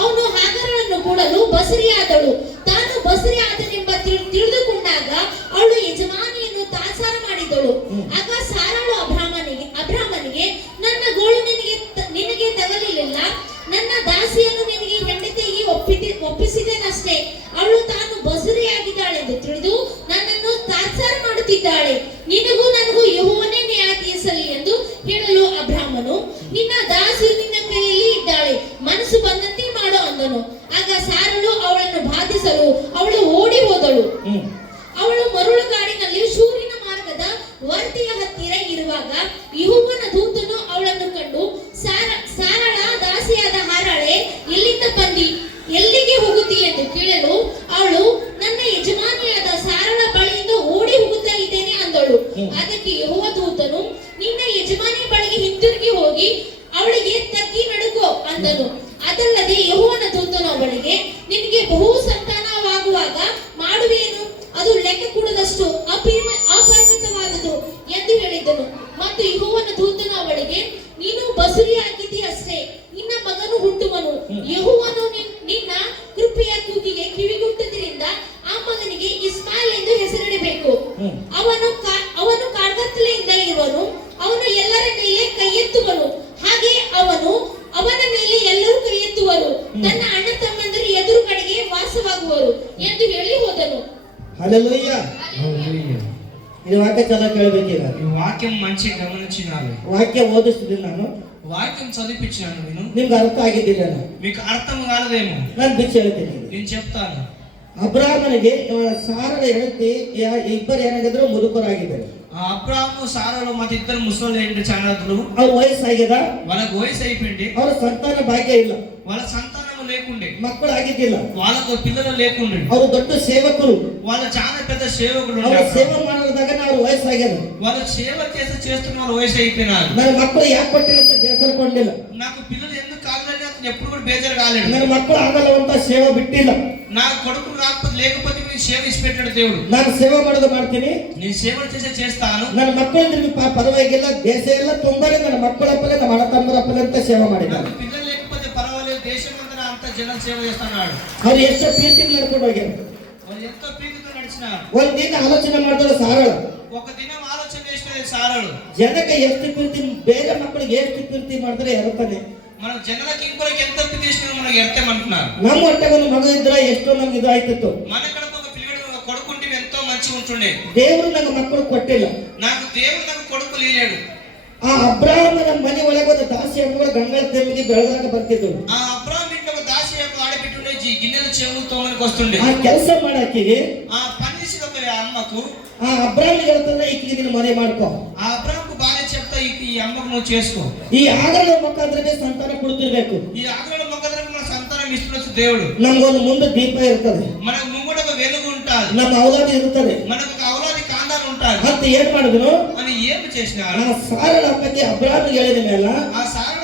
ಅವನು ಹಾಗರಳನ್ನು ಕೂಡಲು ಬಸುರಿಯಾದಳು. ತಾನು ಬಸುರಿಯಾದನೆಂಬ ತಿಳಿದುಕೊಂಡಾಗ ಅವಳು ಯಜಮಾನಿಯನ್ನು ತಾತ್ಸಾರ ಮಾಡಿದಳು. ಆಗ ಸಾರಳು ಅಬ್ರಾಮನಿಗೆ, ನನ್ನ ಗೋಳು ನಿನಗೆ ತಗಲಿಲ್ಲ, ನನ್ನ ದಾಸಿಯನ್ನು ನಿನಗೆ ಹೆಂಡತಿಯಾಗಿ ಒಪ್ಪಿಸಿದೆನಷ್ಟೇ. ಅವಳು ತಾನು ಬಸುರಿಯಾಗಿದ್ದಾಳೆಂದು ತಿಳಿದು ನನ್ನನ್ನು ತಾತ್ಸಾರ ಮಾಡುತ್ತಿದ್ದಾಳೆ. ನಿನಗೂ ನನಗೂ ಯೆಹೋವನೇ ನ್ಯಾಯ ತೀರಿಸಲಿ ಎಂದು ಹೇಳಲು ಅಬ್ರಾಮನು, ನಿನ್ನ ದಾಸಿಯು ನಿನ್ನ ಕೈಯಲ್ಲಿ ಇದ್ದಾಳೆ, ಮನಸ್ಸು ಬಂದಂತೆ ಮಾಡು ಅಂದನು. ಆಗ ಸಾರಳು ಅವಳನ್ನು ಬಾಧಿಸಲು ಅವಳು ಓಡಿ ಹೋದಳು. ಅವಳು ಮರಳುಗಾಡಿನಲ್ಲಿ ಶೂರಿನ ಮಾರ್ಗದ ವರ್ತಿಯ ಹತ್ತಿರ ಇರುವಾಗ ಯೆಹೋವನ ದೂತನು ಅವಳನ್ನು ಕಂಡು, ಸಾರಳ ದಾಸಿಯಾದ ಹಾರಾಳೆ, ಎಲ್ಲಿಂದ ಬಂದಿ, ಎಲ್ಲಿಗೆ ಹೋಗುತ್ತಿ ಎಂದು ಕೇಳಲು ಅವಳು, ನನ್ನ ಯಜಮಾನಿಯಾದ ಸಾರಳ ಬಳಿಯಿಂದ ಓಡಿ ಹೋಗುತ್ತಾ ಇದ್ದೇನೆ ಅಂದಳು. ಅದಕ್ಕೆ ಯೆಹೋವ ದೂತನು, ನಿನ್ನ ಯಜಮಾನಿ ಬಳಿಗೆ ಹಿಂತಿರುಗಿ ಹೋಗಿ ಅವಳಿಗೆ ತಗ್ಗಿ ನಡುಕೋ ಅಂದನು. ಅದಲ್ಲದೆ ಯೆಹೋವನ ದೂತನು ಅವಳಿಗೆ, ನಿನಗೆ ಬಹು ಸಂತಾನವಾಗುವಾಗ ಮಾಡುವೇನು, ಅದು ಲೆಕ್ಕ ಕೂಡದಷ್ಟು ಅಪರಿಮಿತವಾದುದು ಎಂದು ಹೇಳಿದನು. ಮತ್ತು ಯೆಹೋವ ಆದ್ದರಿಂದ ಆ ಮಗನಿಗೆ ಇಸ್ಮಾಯಿಲ್ ಎಂದು ಹೆಸರಿಡಬೇಕು. ಹ್ಮ್. ಅವನು ಕಾಡ್ಗತ್ತಲೆಯಿಂದ ಇರುವನು. ಅವನು ಎಲ್ಲರ ಮೇಲೆ ಕೈ ಎತ್ತುವನು. ಹಾಗೆ ಅವನ ಮೇಲೆ ಎಲ್ಲರೂ ಕೈ ಎತ್ತುವರು. ತನ್ನ ಅಣ್ಣ ತಮ್ಮಂದಿರು ಎದುರು ಕಡೆಗೆ ವಾಸವಾಗುವರು ಎಂದು ಹೇಳಿ ಹೋದನು. హల్లెలూయా. ఇది వాక్య చాలా ಕೇಳಬೇಕೀಗ. ఈ వాక్యం మంచిగా గమనించినారు. వాక్య ఓదిస్తున్నాను ನಾನು. వాక్యం చదివించాను నేను. ನಿಮ್ಗೆ ಅರ್ಥ ಆಗಿದ್ದಿಲ್ಲ. మీకు అర్థం కాలేదేమో. ನಾನು ಬಿಚ್ಚಿ ಹೇಳ್ತೀನಿ. నేను చెప్తాను. ಅಬ್ರಾಹ್ಮನಿಗೆ ಸಾರಳ ಹೆಂಡತಿ ಇಬ್ಬರು ಏನಾಗಿದ್ರು ಮುದುಕರಾಗಿದ್ದಾರೆ. అబ్రాహాము సారాలు మధ్య ఇద్దరు ముసలి ఏంటి చానాదులు. ಅವ್ರ వయಸ್ಸಾಗ್ಯದ. వాళ్ళకి వయసు అయిపోయింది. ಅವ್ರ ಸಂತಾನ ಭಾಗ್ಯ ಇಲ್ಲ. వాళ్ళ సంతానము లేకుండే. ಮಕ್ಕಳು ಆಗಿದ್ದಿಲ್ಲ. వాళ్ళకు పిల్లలు లేకుండే. ಅವರು ದೊಡ್ಡ ಸೇವಕರು. వాళ్ళ చాలా పెద్ద సేవకులు. ಅವ್ರ ಸೇವೆ ಮಾಡೋದಾಗ ಅವ್ರ ವಯಸ್ಸಾಗ್ಯದ. వాళ్ళ సేవ చేస్తున్నారు వయసు అయిపోయినారు. ನನ್ನ ಮಕ್ಕಳು ಯಾಕೆ ಕೊಟ್ಟಿಲ್ಲ ಅಂತ ಬೇಸರಕೊಂಡಿಲ್ಲ. నాకు పిల్లలు ఎందుకు కావాలని అతను ఎప్పుడు కూడా బేజారు కాలేడు. ನನ್ನ ಮಕ್ಕಳು ಆಗಲ್ಲ ಅಂತ ಸೇವೆ ಬಿಟ್ಟಿಲ್ಲ. నా కొడుకు లేకపోతే మీరు సేవ ఇచ్చిపెట్టాడు దేవుడు. ನಾನು ಸೇವೆ ಮಾಡೋದು ಮಾಡ್ತೀನಿ. నేను సేవలు చేస్తాను. ನನ್ನ ಮಕ್ಕಳು ಪರವಾಗಿಲ್ಲ. ದೇಶ ಎಲ್ಲ ತುಂಬಾನೇ ನನ್ನ ಮಕ್ಕಳಪ್ಪಲೆ ನಮ್ಮ ಅಣ್ಣ ತಮ್ಮರಪ್ಪಲೆ ಅಂತ ಸೇವೆ ಮಾಡಿದ್ದಾರೆ. నాకు పిల్లలు లేకపోతే పర్వాలేదు, దేశం అంతా అంత జనం సేవ చేస్తున్నాడు. ಅವ್ರು ಎಷ್ಟೋ ಪ್ರೀತಿಗೆ ನಡ್ಕೊಂಡು ಹೋಗ್ಯಾರ. వాళ్ళు ఎంతో ప్రీతితో నడిచినారు. ಒಂದ್ ದಿನ ಆಲೋಚನೆ ಮಾಡಿದ್ರು ಸಾರಳ. ఒక దినం ఆలోచన చేసినది సారಳು. ಜನಕ್ಕೆ ಎಷ್ಟು ಪ್ರೀತಿ, ಬೇರೆ ಮಕ್ಕಳಿಗೆ ಎಷ್ಟು ಪ್ರೀತಿ ಮಾಡಿದ್ರೆ ಇರುತ್ತಾನೆ. మనం జనాలకి ఇంకొకరికి ఎంత ప్రీతి చేసినా మనకు ఎర్తమంటున్నారు. ನಮ್ಮ ಹೊಟ್ಟೆಗೆ ಒಂದು ಮಗ ಇದ್ರೆ ಎಷ್ಟೋ ನಮ್ಗೆ ಇದಾಯ್ತಿತ್ತು. మన కడకు ఒక పిల్లడు కొడుకుంటే ఎంతో మంచిగా ఉంటుండే. ದೇವರು ನನಗೆ ಮಕ್ಕಳು ಕೊಟ್ಟಿಲ್ಲ. నాకు దేవుడు నాకు కొడుకు లేడు. ಆ ಅಬ್ರಾಹ್ಮನ ಮನೆ ಒಳಗೆ ಒಂದು ದಾಸಿ ಹೆಣ್ಣುಗಳು ಗಂಗಾಳ ತೆಮ್ಮಿಗೆ ಬೆಳಗಾಗ ಬರ್ತಿದ್ರು. ఆ అబ్రాహాము ఇంట్లో ఒక దాసి ఆడబిట్టుండే గిన్నెలు చెవులు తోమనికి వస్తుండే. ಆ ಕೆಲಸ ಮಾಡಾಕಿಗೆ ఆ పని చేసేది ఒక అమ్మకు ಆ ಅಬ್ರಾಹ್ಮನ್ ಹೇಳ್ತಾನೆ, ಈಕಿಗೆ ನೀನು ಮನೆ ಮಾಡ್ಕೋ. ఆ అబ్రాహాముకు భార్య చెప్తా ఈ అమ్మకు నువ్వు చేసుకో. ಈ ಆಗರಳ ಮುಖಾಂತರನೇ ಸಂತಾನ ಕೊಡ್ತಿರ್ಬೇಕು. ఈ ఆగ్రహం మొక్కదరకు మన సంతానం ఇస్తున్నచ్చు దేవుడు. ನಮ್ಗೊಂದು ಮುಂದೆ ದೀಪ ಇರ್ತದೆ. మనకు ముంగడ ఒక వెలుగు ఉంటాది. ನಮ್ಮ ಔಲಾದಿ ಇರ್ತದೆ. మనకు ఒక ఔలాది కాండాలు ఉంటాది. ಅಂತ ಏನ್ ಮಾಡಿದ್ರು, అని ఏమి చేసినారు? ಆ ಸಾರಳ ಅಪ್ಪಕ್ಕೆ ಅಬ್ರಾಹ್ಮನ್ ಹೇಳಿದ ಮೇಲೆ ఆ సారಳ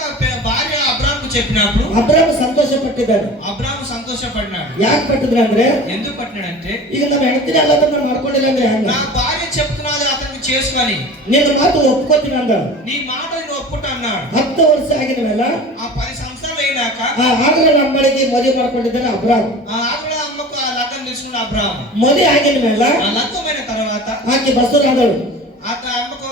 భార్య అబ్రాహాముకు చెప్పినప్పుడు ಅಬ್ರಾಹ್ಮ ಸಂತೋಷ ಪಟ್ಟಿದ್ದಾನೆ. అబ్రాహాము సంతోషపడినాడు. ಯಾಕೆ ಪಟ್ಟಿದ್ರು ಅಂದ್ರೆ, ఎందుకు పట్టినాడంటే, ಈಗ ನಮ್ಮ ಹೆಂಡತಿನ ಎಲ್ಲ ನಾನು ಮಾಡ್ಕೊಂಡಿಲ್ಲ ಅಂದ್ರೆ ಹಂಗ, నా భార్య చెప్తున్నది అతనికి చేసుకొని ನಿನ್ನ ಮಾತು ಒಪ್ಕೋತೀನಿ ಅಂದ. నీ మాట నువ్వు ఒప్పుకుంటా అన్నాడు. 10 ವರ್ಷ ಆಗಿದ ಮೇಲೆ ఆ 10 సంవత్సరాలు అయినాక ಆ ಆಗರಳ ಅಮ್ಮಳಿಗೆ ಮದುವೆ ಮಾಡ್ಕೊಂಡಿದ್ದಾನೆ ಅಬ್ರಾಹ್ಮ. ఆ ఆగ్రహ అమ్మకు ఆ లగ్గం తీసుకున్న అబ్రాహాము. ಮದುವೆ ಆಗಿದ ಮೇಲೆ ఆ లగ్గమైన తర్వాత ಆಕೆ ಬಸುರಾದಳು. ఆ అమ్మకు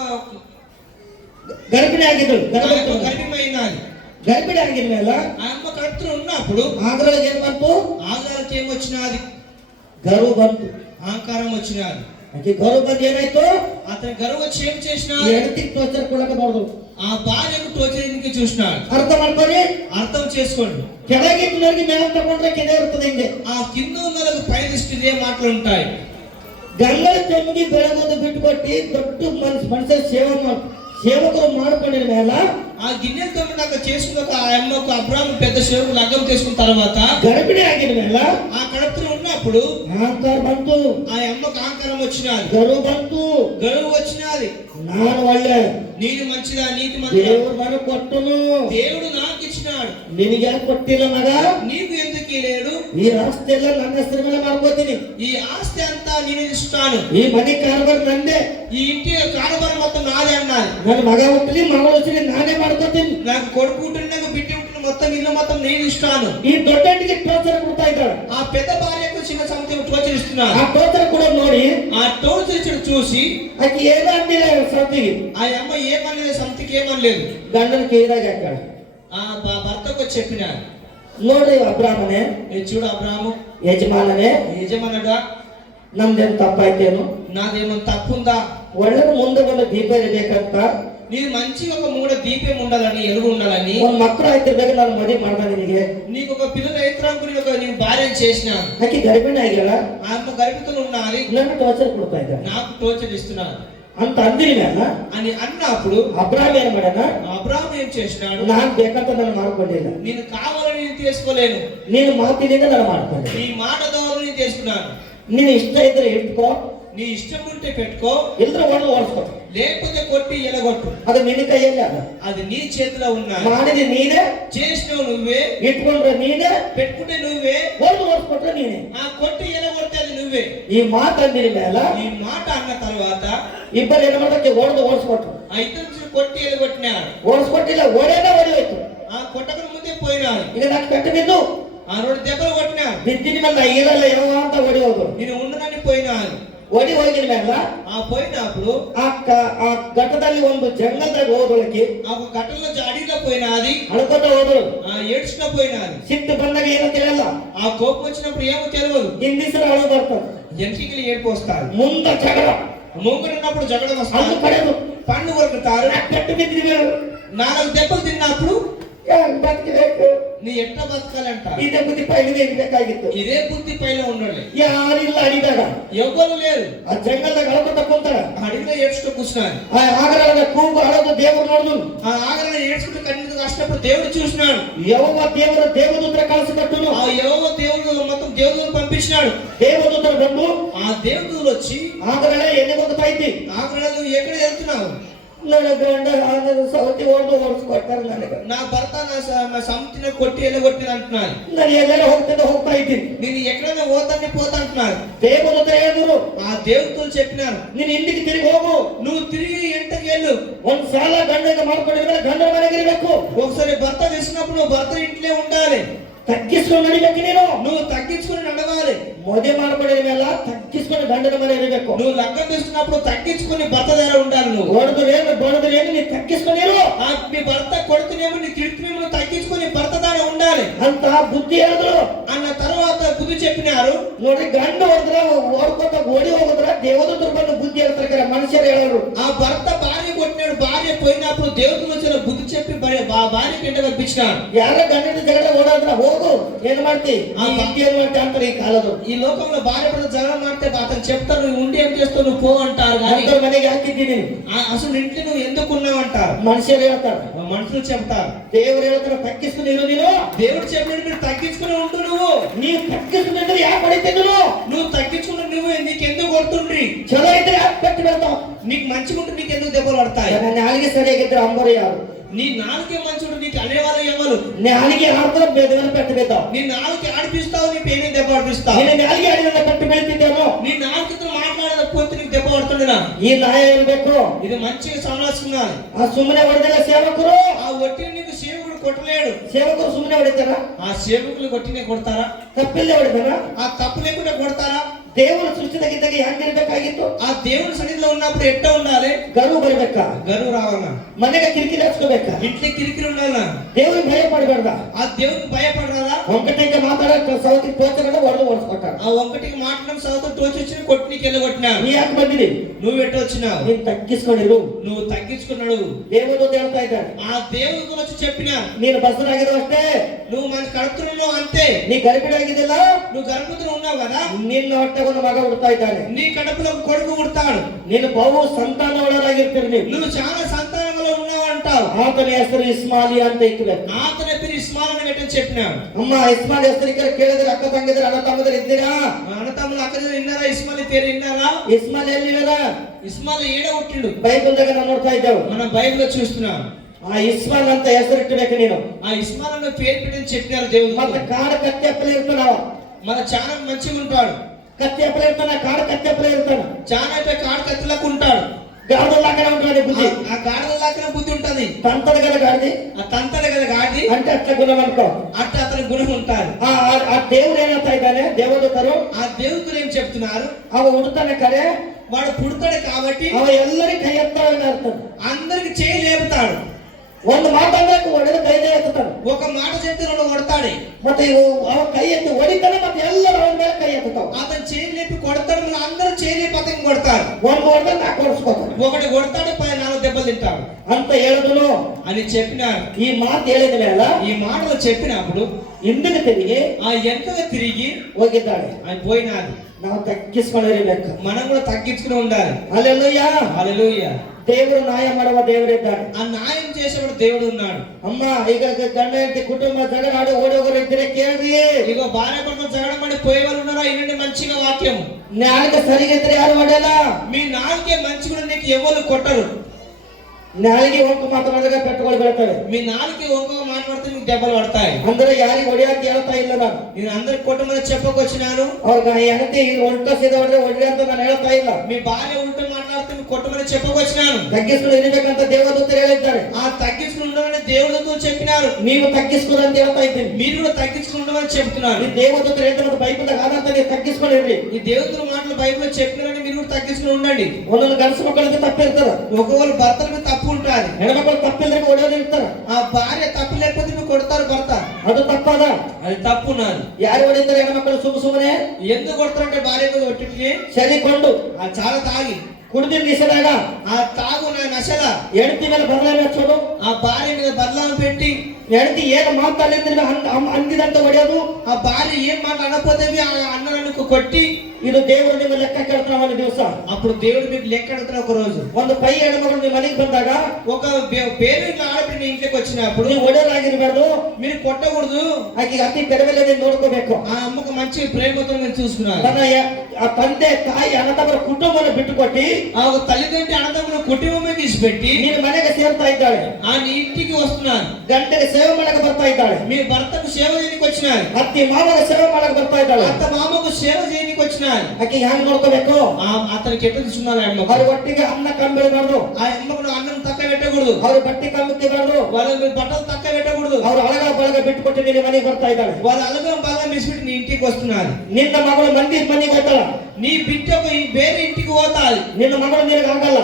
ಗರ್ಭಿಣಿ ಆಗಿದ್ದಳು. గర్భిణమైనది. ಗರ್ಭಿಣಿ ಆಗಿದ ಮೇಲೆ ఆ అమ్మ కడుపులో ఉన్నప్పుడు ಆಗರಳಿಗೆ ఏం ಬಂತು? ఆగ్రహానికి ఏమొచ్చినది? ಗರ್ವ ಬಂತು. అహంకారం వచ్చినది. ಆಕೆ ಗರ್ವ ಬಂದು ಏನಾಯ್ತು? అతని గర్వ వచ్చి ఏం చేసిన? ಹೆಂಡತಿಗೆ ಟೋರ್ಚರ್ ಕೊಡಕ ನೋಡಿದ್ರು. ఆ భార్యకు టోచరికి చూసినాడు. ಅರ್ಥ ಮಾಡ್ಕೊಳ್ಳಿ, అర్థం చేసుకోండి. ಕೆಳಗಿಟ್ಟಿನವರಿಗೆ ಮೇಲೆ ತಗೊಂಡ್ರೆ ಕೆನೆ ಇರ್ತದೆ ಹಿಂಗೆ. ఆ కింద ఉన్న పై దృష్టి ఇదే మాటలు ఉంటాయి. ಗಂಗಳ ತೆಮ್ಮಿಗೆ ಬೆಳಗೋದು ಬಿಟ್ಟುಕೊಟ್ಟು ದೊಡ್ಡ ಮನುಷ್ಯ ಸೇವಕರು ಮಾಡ್ಕೊಂಡಿದ ಮೇಲೆ ఆ గిన్నెలతో నాకు చేసుకున్న ఆ అమ్మకు అబ్రాహాము పెద్ద సేవకు లగ్గం చేసుకున్న తర్వాత గర్భిణి ಆಗಿದ ಮೇಲೆ ఆ కడుపులో ఉన్నప్పుడు ಅಹಂಕಾರ ಬಂತು. ఆ అమ్మకు అహంకారం వచ్చినది. ಗರ್ವ ಬಂತು. గర్వం వచ్చినది. ನಾನು ಒಳ್ಳೆ, నేను మంచిదా, నీతి మంచిదా, ದೇವರು ನನಗೆ ಕೊಟ್ಟನು, దేవుడు నాకు ఇచ్చినాడు, ನಿನಗೆ ಯಾಕೆ ಕೊಟ್ಟಿಲ್ಲ ಮಗ? నీకు ఎందుకు లేడు? ಈ ಆಸ್ತಿ ಎಲ್ಲ ನನ್ನ ಹೆಸರು ಮೇಲೆ ಮಾಡ್ಕೋತೀನಿ. ఈ ఆస్తి అంతా నేను ఇస్తాను. ಈ ಮನೆ ಕಾರವಾರ ನಂದೇ. ఈ ఇంటి కారోబారం మొత్తం నాదే అన్నది. ನನ್ನ మಗ ಹುಟ್ಟಲಿ ಮಗಳು ಹುಟ್ಟಲಿ ನಾನೇ ಮಾಡ್ಕೋತೀನಿ. నాకు కొడుకు ఉంటుంది, నాకు బిడ్డ ఉంటుంది, మొత్తం ఇల్లు మొత్తం నేను ఇస్తాను. ಈ ದೊಡ್ಡಂಟಿಗೆ ಟೋಚರ್ ಕೊಡ್ತಾ ಇದ್ದಾಳೆ. ఆ పెద్ద భార్యకు చిన్న సంస్థ టోచర్ ఇస్తున్నాను. ಆ ಟೋಚರ್ ಕೂಡ ನೋಡಿ ఆ టోచర్ చూసి ಆಕೆ ಏನೋ ಅಂದಿಲ್ಲ ಸಂತಿಗೆ. ఆ అమ్మ ఏమనలేదు, సంతకి ఏమనలేదు. ಗಂಡನ ಕೇಳಿದಾಗ ಹಾಕಾಳ. ఆ భర్తకు చెప్పినాడు, ನೋಡ್ರಿ ಅಬ್ರಾಹ್ಮನೇ, చూడు అబ్రాహాము ಯಜಮಾನನೇ, యజమానుడా, ನಮ್ದೇನು ತಪ್ಪಾಯ್ತೇನು? నాదేమన్నా తప్పుందా? ಒಳ್ಳೆ ಮುಂದೆ ಒಂದು ದೀಪ ಇರಬೇಕಂತ నీకు మంచి ఒక మూడ దీపం ఉండాలని, ఎలుగు ఉండాలని, ಒಂದ್ ಮಕ್ಕಳು ಆಯ್ತಿರ್ಬೇಕು ನಾನು ಮದುವೆ ಮಾಡ್ದ ನಿನಗೆ. నీకు ఒక పిల్లలు రైతురాకు నేను భార్య చేసినాను. ಆಕೆ ಗರ್ಭಿಣಿ ಆಗಿಲ್ಲ, ఆ అమ్మ గర్భితులు ఉన్నది, ನನ್ನ ಟೋಚರ್ ಕೊಡ್ತಾ ಇದ್ದಾಳೆ నాకు టోచర్ ఇస్తున్నాను ಅಂತ ಅಂದಿನ ಮೇಲೆ అని అన్నప్పుడు ಅಬ್ರಾಹ್ಮ ಏನ್ ಮಾಡ್ಯಾನ? అబ్రాహాము ఏం చేసినాడు? ನಾನ್ ಬೇಕಂತ ನಾನು ಮಾಡ್ಕೊಂಡಿಲ್ಲ, నేను కావాలని నేను తీసుకోలేను, ನೀನು ಮಾತಿನಿಂದ ನಾನು ಮಾಡ್ಕೊಂಡೆ. నీ మాట ద్వారా నేను చేసుకున్నాను. ನೀನು ಇಷ್ಟ ಇದ್ರೆ ಇಟ್ಕೋ, నీ ఇష్టం ఉంటే పెట్టుకో, ಇಲ್ದ್ರೆ ಒಳ್ಳೆ ಓಡಿಸ್ಕೊ. లేకపోతే కొట్టి ఎలగొట్టు. ಅದು ನಿನ್ನ కైಯಲ್ಲಿ ಅದ. అది నీ చేతిలో ఉన్నది. ಮಾಡಿದ್ರೆ ನೀನೇ, చేసినవు నువ్వే, ಇಟ್ಕೊಂಡ್ರೆ ನೀನೇ, పెట్టుకుంటే నువ్వే, ಒಳ್ಳೆ ಓಡಿಸ್ಕೊಟ್ರೆ ನೀನೇ. ఆ కొట్టి ఎలగొడితే అది నువ్వే. ಈ ಮಾತಂದಿನ ಮೇಲೆ ఈ మాట అన్న తర్వాత ಇಬ್ಬರು ಏನ್ ಮಾಡಕ್ಕೆ ಓಡಿಸ್ಕೊಟ್ರು. ఆ ఇద్దరు కొట్టి ఎలగొట్టినాడు. ಓಡಿಸ್ಕೊಟ್ಟಿಲ್ಲ, ಓಡೇನ ಓಡಿ ಹೋಯ್ತು. ఆ కొట్టక ముందే పోయినాడు. ಈಗ ನಾನು ಕಟ್ಟ ಬಿದ್ದು ఆ 2 దెబ్బలు కొట్టినారు. ಬಿದ್ದಿನ ಮೇಲೆ ಇರಲ್ಲ ಯಾವ ಅಂತ ಓಡಿ ಹೋದ್ರು. నేను ఉండనని పోయినాను. ಓಡಿ ಹೋಗಿದ ಮೇಲೆ ఆ పోయినప్పుడు ಆ ಘಟ್ಟದಲ್ಲಿ ಒಂದು ಜಂಗಲ್ದಾಗ ಹೋದೊಳಗೆ ఆ ఒక ఘటనలో అడవిలో పోయినాది. ಅಳ್ಕೊತ ಹೋದ್ರು. ఏడ్చుకున్న పోయినాది. ಸಿಟ್ಟು ಬಂದಾಗ ಏನೋ ತಿಳಿಯಲ್ಲ. ఆ కోపం వచ్చినప్పుడు ఏమో తెలియదు. ಹಿಂದಿಸರು ಅಳು ಬರ್ತದೆ. ఎంటికలు ఏడుపు వస్తారు. ಮುಂದೆ ಜಗಳ. మూగడున్నప్పుడు జగడ ಅದು వస్తారు. ಕಡೆದು పండు కొరుకుతారు. ಕಟ್ಟು ಬಿದ್ದಿವೆ. 4 దెబ్బలు తిన్నప్పుడు ಬದುಕಬೇಕು. నీ ఎట్లా బతకాలంట. ಇದೇ ಬುದ್ಧಿ ಪೈಲಿಗೆ ಇರ್ಬೇಕಾಗಿತ್ತು. ఇదే బుద్ధి పైన ఉండాలి. ಯಾರಿಲ್ಲ ಅಡಿದಾಗ. ఎవ్వరు లేరు. ಆ ಜಂಗಲ್ದಾಗ ಅಳ್ಕೊತ ಕುಂತಾರ. అడవిలో ఏడ్చుతూ కూర్చున్నాను. ಆ ಆಗರದ ಕೂಗು ಅಳದು ದೇವರು ನೋಡಿದ್ರು. ఆ ఆగరణ ఏడ్చుకుంటూ కన్నీరు కాసినప్పుడు దేవుడు చూసినాడు. ಯೆಹೋವ ದೇವರು ದೇವದೂತರ ಕಳಿಸಿಕೊಟ್ಟನು. ఆ యెహోవా దేవుడు మొత్తం దేవుడిని పంపించినాడు. ದೇವದೂತರು ಬಂದು ఆ దేవుడు వచ్చి ಆಗರಣ ಎಲ್ಲಿ ಹೋಗ್ತಾ ಇದ್ದಿ? ఆగరణ నువ్వు ఎక్కడ వెళ్తున్నావు? ನನ್ನ ಗಂಡ ಸೌತಿ ಓಡಿಸ್ಕೊಟ್ಟಾರ ನನಗೆ. నా భర్త నా సముద్రం కొట్టి వెళ్ళగొట్టిన అంటున్నారు. ನಾನು ಎಲ್ಲೆಲ್ಲ ಹೋಗ್ತಾ ಇದ್ದೀನಿ. నేను ఎక్కడైనా పోతాన్ని పోతా అంటున్నారు. ದೇವದೂತರು ಹೇಳಿದ್ರು, ఆ దేవుడు చెప్పినారు, ನೀನು ಇಂದಿಗೆ ತಿರುಗಿ ಹೋಗು. నువ్వు తిరిగి ఎంటకి వెళ్ళు. ಒಂದ್ ಸಾಲ ಗಂಡಗೆ ಮಾಡ್ಕೊಂಡಿದ್ರೆ ಗಂಡನ ಮನೆಗೆ ಇರಬೇಕು. ఒకసారి భర్త తెలిసినప్పుడు భర్త ఇంట్లో ఉండాలి. ತಗ್ಗಿಸ್ಕೊಂಡು ನಡಿಬೇಕು ನೀನು. నువ్వు తగ్గించుకుని నడవాలి. ಮದುವೆ ಮಾಡ್ಕೊಂಡಿದ ಮೇಲೆ ತಗ್ಗಿಸ್ಕೊಂಡು ಗಂಡನ ಮನೆ ಇರಬೇಕು. నువ్వు లగ్గం తీసుకున్నప్పుడు తగ్గించుకుని భర్త దగ్గర ఉండాలి. నువ్వు ಬಡದ್ರೇನು ನೀನು ತಗ್ಗಿಸ್ಕೊಂಡಿರು. మీ భర్త కొడుకునేమో నీ తిడుతునేమో నువ్వు తగ్గించుకుని భర్త దగ్గర ఉండాలి ಅಂತ బుద్ధి ಹೇಳಿದ್ರು. అన్న తర్వాత బుద్ధి చెప్పినారు. ನೋಡಿ, ಗಂಡ ಹೊಡೆದ್ರ ಓಡ್ಕೊತ ಓಡಿ ಹೋಗಿದ್ರ ದೇವದೂತರು ಬಂದು ಬುದ್ಧಿ ಹೇಳ್ತಾರೆ, ಮನುಷ್ಯರು ಹೇಳೋರು. ఆ భర్త భార్య కొట్టినాడు. భార్య పోయినప్పుడు దేవుడు వచ్చిన బుద్ధి చెప్పి భార్య కింద పంపించినాడు. ಯಾರ ಗಂಡದ ಜಗಳ ಓಡಾದ್ರ ಹೋಗು, ಏನ್ ಮಾಡ್ತಿ ಆ ಭಕ್ತಿ ಏನ್ ಮಾಡ್ತಿ ಅಂತಾರೆ ಈ ಕಾಲದ. ఈ లోకంలో భార్య భర్త జగడం మాడితే అతను చెప్తారు, నువ్వు ఉండి ఏం చేస్తావు, నువ్వు పో అంటారు. కానీ ಮನೆಗೆ ಹಾಕಿದ್ದೀನಿ అసలు ఇంట్లో నువ్వు ఎందుకు ఉన్నావు అంటారు. ಮನುಷ್ಯರು ಹೇಳ್ತಾರೆ, మనుషులు చెప్తారు. ದೇವರು ಹೇಳ್ತಾರೆ ತಗ್ಗಿಸ್ಕೊಂಡು ಇರು ನೀನು. దేవుడు చెప్పినట్టు మీరు తగ్గించుకుని ఉండు. ನೀವು ತಗ್ಗಿಸ್ಕೊಂಡ್ರೆ ಯಾಕೆ ಹೊಡಿತಿದ್ರು? నువ్వు తగ్గించుకుని నువ్వు నీకెందుకు కొడుతుండ్రి? ಚಲೋ ಇದ್ರೆ ಯಾಕೆ ಕಟ್ಟಿ ಬರ್ತಾವ? నీకు మంచిగా ఉంటే నీకు ఎందుకు దెబ్బలు పడతాయి? ನಾಲಿಗೆ ಸರಿಯಾಗಿದ್ರೆ ಅಂಬರು ಯಾರು? నీ నాలుగే మంచుడు నీకు అనేవాళ్ళు ఎవరు? ನಾಲಿಗೆ ಆಡ್ತಾರೆ ಬೆದವನ್ನು ಪೆಟ್ಟು ಬೀಳ್ತಾವ. నీ నాలుగు ఆడిపిస్తావు, నీ పేరు దెబ్బ ఆడిపిస్తావు. ನಿನ್ನ ನಾಲಿಗೆ ಆಡಿದ ಪೆಟ್ಟು ಬೀಳ್ತಿದ್ದೇನೋ. నీ నాలుగుతో మాట్లాడకపోతే నీకు దెబ్బ పడుతుండేనా? ಈ ನ್ಯಾಯ ಇರಬೇಕು. ఇది మంచిగా సమాలుకున్నాను. ಆ ಸುಮ್ಮನೆ ಹೊಡೆದಿಲ್ಲ ಸೇವಕರು. ఆ ఒట్టిని నీకు సేవకుడు కొట్టలేడు. ಸೇವಕರು ಸುಮ್ಮನೆ ಹೊಡಿತಾರ? ఆ సేవకులు కొట్టినే కొడతారా? ತಪ್ಪಿಲ್ಲದೆ ಹೊಡಿತಾರ? ఆ తప్పు లేకుండా కొడతారా? ದೇವರು ಸೃಷ್ಟಿದಾಗಿದ್ದಾಗ ಹೆಂಗಿರ್ಬೇಕಾಗಿತ್ತು? ఆ దేవుని సన్నిధిలో ఉన్నప్పుడు ఎట్ట ఉండాలి? ಗರು ಬರ್ಬೇಕಾ? గరువు రావాలా? ಮನೆಗೆ ಕಿರಿಕಿರಿ ಹಚ್ಕೋಬೇಕಾ? ఇంట్లో కిరికిరి ఉండాలా? ದೇವ್ರಿಗೆ ಭಯ ಪಡಬೇಡ. ఆ దేవునికి భయపడరాదా? ಒಂಕಟಂಗೆ ಮಾತಾಡೋ ಸೌತಿ ತೋಚರನ್ನ ಹೊಡೆದು ಓಡಿಸ್ಕೊಟ್ಟಾರ. ఆ ఒక్కటికి మాట్లాడడం సౌత తోచొచ్చి కొట్టి నీకు వెళ్ళగొట్టినాడు. ನೀ ಯಾಕೆ ಬಂದಿರಿ? నువ్వు ఎట్ట వచ్చినావు? ನೀನ್ ತಗ್ಗಿಸ್ಕೊಂಡಿರು. నువ్వు తగ్గించుకున్నాడు. ದೇವದೂತ ಹೇಳ್ತಾ ಇದ್ದಾನೆ, ఆ దేవుడు వచ్చి చెప్పినా, ನೀನು ಬಸರಾಗಿರೋ ಅಷ್ಟೇ, నువ్వు మన కడుపుతున్నావు అంతే. ನೀ ಗರ್ಭಿಣಿ ಆಗಿದ್ದಿಲ್ಲ, నువ్వు గర్భవతిలో ఉన్నావు కదా, ನಿನ್ನ ಹೊಟ್ಟೆಗೆ ಒಂದು ಮಗ ಹುಡ್ತಾ ಇದ್ದಾನೆ. నీ కడుపులో కొడుకు పుడతాడు. ನೀನು ಬಹು ಸಂತಾನವುಳ್ಳರಾಗಿರ್ತೀರಿ. ನೀವು నువ్వు చాలా సంతానంలో ఉన్నావు అంటావు. ಆತನ ಹೆಸರು ಇಸ್ಮಾಲಿ ಅಂತ ಇಕ್ಕಬೇಕು. ఆతన పేరు ఇస్మాయిల్ అని పెట్టని చెప్పినాడు. ಅಮ್ಮ ಇಸ್ಮಾಲಿ ಹೆಸರು ಕೇಳಿದ್ರೆ ಅಕ್ಕ ತಂಗಿದ್ರೆ ಅಣ್ಣ ತಮ್ಮದ್ರು ಇದ್ದೀರಾ? అన్నతమ్ములు అక్కడ విన్నారా? ఇస్మాయిల్ పేరు విన్నారా? ಇಸ್ಮಾಲಿ ಎಲ್ಲಿರದ? ఇస్మాయిల్ ఏడ ಹುಟ್ಟಿండు? ಬೈಬಲ್ದಾಗ ನಾವು ನೋಡ್ತಾ ಇದ್ದೇವೆ. మనం బైబిల్లో చూస్తున్నాం. ಆ ಇಸ್ಮಾಲ್ ಅಂತ ಹೆಸರು ಇಟ್ಟಬೇಕು ನೀನು. ఆ ఇస్మాయిల్ అనే పేరు పెట్టని చెప్పినారు దేవుడు. ಮತ್ತೆ ಕಾಡು ಕತ್ತೆಪ್ಪಲೆ ಇರ್ತಾನ. మన చాలా మంచిగా ఉంటాడు. ಕತ್ತೆಪ್ಪಲೆ ಇರ್ತಾನ, ಕಾಡು ಕತ್ತೆಪ್ಪಲೆ ఇర్తాన. చాలా అయితే కాడు కత్తిలకు ఉంటాడు. గాడిదలాగానే ఉంటుంది బుద్ధి. ఆ గాడిదలాగా బుద్ధి ఉంటది. తంతడు కదా గాడిది. ఆ తంతలు కదా గాడి అంటే అట్లా గుణం అనుకో. అట్లా అతని గుణం ఉంటాడు. ಆ దేవుడు ಏನಂತ ಇದ್ದಾನೆ? ದೇವದೂತರು ఆ దేవుడు ఏం చెప్తున్నారు? ಅವ ಹುಡ್ತಾನೆ ಕಡೆ, వాడు పుడతాడు కాబట్టి ಅವ ಎಲ್ಲರಿಗೆ ಕೈ ಎತ್ತಾನೆ ಅರ್ಥ. అందరికి చేయి లేపుతాడు. ಒಂದು ಮಾತಾಡಕ್ಕೆ ಹೊಡೆದು ಕೈದೇ ಎತ್ತಾನೆ. ఒక మాట చెప్తే రెండు కొడతాడు. ಮತ್ತೆ ಅವ ಕೈ ಎತ್ತಿ ಹೊಡಿತಾನೆ, ಮತ್ತೆ ಎಲ್ಲರೂ ಅವನ ಮೇಲೆ ಕೈ ಎತ್ತಾವ. అతను చేయి లేపి కొడతాడు. మళ్ళీ అందరూ చేయి లేపి అతను కొడతారు. ಒಂದು ಹೊಡೆದ ನಾಲ್ಕು ಹೊಡ್ಸ್ಕೊತಾನೆ. ఒకటి కొడతాడు, 4 దెబ్బలు తింటాడు ಅಂತ ಹೇಳಿದ್ರು అని చెప్పినారు. ಈ ಮಾತು ಹೇಳಿದ ಮೇಲೆ ఈ మాటలు చెప్పినప్పుడు ಹಿಂದಿಗೆ ತಿರುಗಿ ఆ వెనకగా తిరిగి ಹೋಗಿದ್ದಾಳೆ. ఆయన పోయినాడు. ನಾವು ತಗ್ಗಿಸ್ಕೊಂಡಿರಬೇಕು. మనం కూడా తగ్గించుకుని ఉండాలి. హల్లెలూయా. హల్లెలూయా. ದೇವರು ನ್ಯಾಯ ಮಾಡುವ ದೇವರಿದ್ದಾನೆ. ఆ న్యాయం చేసేవాడు దేవుడు ఉన్నాడు. ಅಮ್ಮ, ಈಗ ಗಂಡ ಹೆಂಡತಿ ಕುಟುಂಬ ಜಗಳಾಡಿ ಓಡಿ ಹೋಗೋರು ಇದ್ರೆ ಕೇಳ್ರಿ. ఇగో భార్య భర్తలు జగడం పడి పోయే వాళ్ళు ఉన్నారా? ఇన్నండి మంచిగా వాక్యం. ನಾಲ್ಕು ಸರಿಗಿದ್ರೆ ಯಾರು ಹೊಡೆಯಲ್ಲ. మీ నాలుగే మంచిగా నీకు ఎవరు కొట్టరు. ನಾಲಿಗೆ ಒಂಕು ಮಾತನಾಡಿದ್ರೆ ಪೆಟ್ಟುಗಳು ಬೀಳ್ತವೆ. మీ నాలుగే ఒక్కొక్క మాట్లాడితే మీకు దెబ్బలు పడతాయి. ಅಂದ್ರೆ ಯಾರಿಗೆ ಹೊಡೆಯಕ್ಕೆ ಹೇಳ್ತಾ ಇಲ್ಲ ನಾನು. నేను అందరికి కొట్టమని చెప్పకొచ్చినాను. ಅವ್ರಿಗೆ ಹೆಂಡತಿ ಉಲ್ಟಾ ಸೀದಾ ಹೊಡೆದ್ರೆ ಹೊಡ್ರಿ ಅಂತ ನಾನು ಹೇಳ್ತಾ ಇಲ್ಲ. మీ భార్య ఉల్టా మాట్లాడితే మీకు కొట్టమని చెప్పకొచ్చినాను. ತಗ್ಗಿಸ್ಕೊಂಡು ಇರಬೇಕಂತ ದೇವದೂತರು ಹೇಳಿದ್ದಾರೆ. ఆ తగ్గించుకుని ఉండాలని దేవుడితో చెప్పినారు. చెప్పినారు. నీవు తగ్గించుకో ಅಂತ ಹೇಳ್ತಾ ಇದ್ದೀನಿ. మీరు కూడా తగ్గించుకుంటామని చెప్తున్నారు. ఈ దేవదూతలు ఏంటంటే బైబిల్ ఆధారంతో ನೀವು తగ్గించుకోలేరు. ఈ దేవుతుల మాటలు బైబిల్లో చెప్పినారని మీరు కూడా తగ్గించుకుని ఉండండి. ಒಂದೊಂದು ಗಂಡಸ ಮಕ್ಕಳಿಗೆ ತಪ್ಪಿರ್ತದ, ఒక్కొక్కరు భర్తల మీద తప్పు ఉంటుంది. ಹೆಣ್ಮಕ್ಳು ತಪ್ಪಿದ್ರೆ ಒಡೆಯೋದು ಇರ್ತಾರ. ఆ భార్య తప్పు లేకపోతే మీరు కొడతారు భర్త, ಅದು ತಪ್ಪದ. అది తప్పు నాది. ಯಾರು ಹೊಡಿತಾರೆ ಹೆಣ್ಮಕ್ಳು ಸುಮ್ಮನೆ ఎందుకు కొడతారంటే భార్య మీద ఒట్టికి ಸರಿಕೊಂಡು అది చాలా తాగి ಕುಡಿದು ನಿಸದಾಗ ఆ తాగు నశల ಹೆಂಡತಿ ಮೇಲೆ ಬದಲಾವಣೆ ಹಚ್ಚೋದು, ఆ భార్య మీద బదలాం పెట్టి ಹೆಂಡತಿ ಏನು ಮಾತಾಡಿದ್ರೆ ಅಂದಿದಂತ ಹೊಡೆಯೋದು, ఆ భార్య ఏం మాట అనకపోతే ఆ అన్నలను కొట్టి ಇದು ದೇವರು ನಿಮ್ಮ ಲೆಕ್ಕ ಕೇಳ್ತಾನ. ಒಂದು ದಿವಸ అప్పుడు దేవుడు మీకు లెక్క అడుగుతాడు. ఒక రోజు ಒಂದು ಪೈ ಹೆಣ್ಮಗಳು ನಿಮ್ಮ ಮನೆಗೆ ಬಂದಾಗ ఒక పేరు ఆడపిల్ల నీ ఇంట్లోకి వచ్చినప్పుడు ನೀವು ಒಡೆಯಲಾಗಿರ್ಬಾರ್ದು, మీరు కొట్టకూడదు. ಆಕೆ ಅತಿ ಕಡಿಮೆ ನೋಡ್ಕೋಬೇಕು. ఆ అమ్మకు మంచి ప్రేమతో మీరు చూసుకున్నారు. ತನ್ನ ಆ ತಂದೆ ತಾಯಿ ಅಣ್ಣತಮ್ಮರ ಕುಟುಂಬವನ್ನು ಬಿಟ್ಟುಕೊಟ್ಟಿ ఆ ఒక తల్లిదండ్రి అన్నదమ్ముల కుటుంబమే తీసిపెట్టి ನೀನು ಮನೆಗೆ ಸೇರ್ತಾ ಇದ್ದಾಳೆ. ఆ నీ ఇంటికి వస్తున్నారు. ಗಂಟೆಗೆ ಸೇವೆ ಮಾಡಕ್ಕೆ ಬರ್ತಾ ಇದ್ದಾಳೆ. మీ భర్తకు సేవ చేయడానికి వచ్చినారు. ಅತ್ತಿ ಮಾವನ ಸೇವೆ ಮಾಡಕ್ಕೆ ಬರ್ತಾ ಇದ್ದಾಳೆ. అత్త మామకు సేవ చేయడానికి వచ్చినారు. ಆಕೆ ಹ್ಯಾಂಗ್ ನೋಡ್ಕೋಬೇಕು? అతనికి ఎట్లా చూసుకున్నారు? ఆ అమ్మకు ಅವ್ರ ಒಟ್ಟಿಗೆ ಅನ್ನ ಕಮ್ಮಿಡಬಾರ್ದು, ఆ అమ్మకు అన్నం తక్కువ పెట్టకూడదు, ಅವ್ರ ಬಟ್ಟೆ ಕಮ್ಮಿಕ್ಕಬಾರ್ದು, వాళ్ళ బట్టలు తక్కువ పెట్టకూడదు. ಅವ್ರ ಅಳಗ ಬಳಗ ಬಿಟ್ಟುಕೊಟ್ಟು ನಿನ್ನ ಮನೆಗೆ ಬರ್ತಾ ಇದ್ದಾಳೆ. వాళ్ళ అలగం బాగా మిసిపెట్టి నీ ఇంటికి వస్తున్నారు. ನಿನ್ನ ಮಗಳು ಮಂದಿ ಮನೆಗೆ ಹೋಗ್ತಾಳ. నీ బిడ్డ వేరే ఇంటికి పోతాది. ನಿನ್ನ ಮಗಳು ನಿನಗೆ ಆಗಲ್ಲ.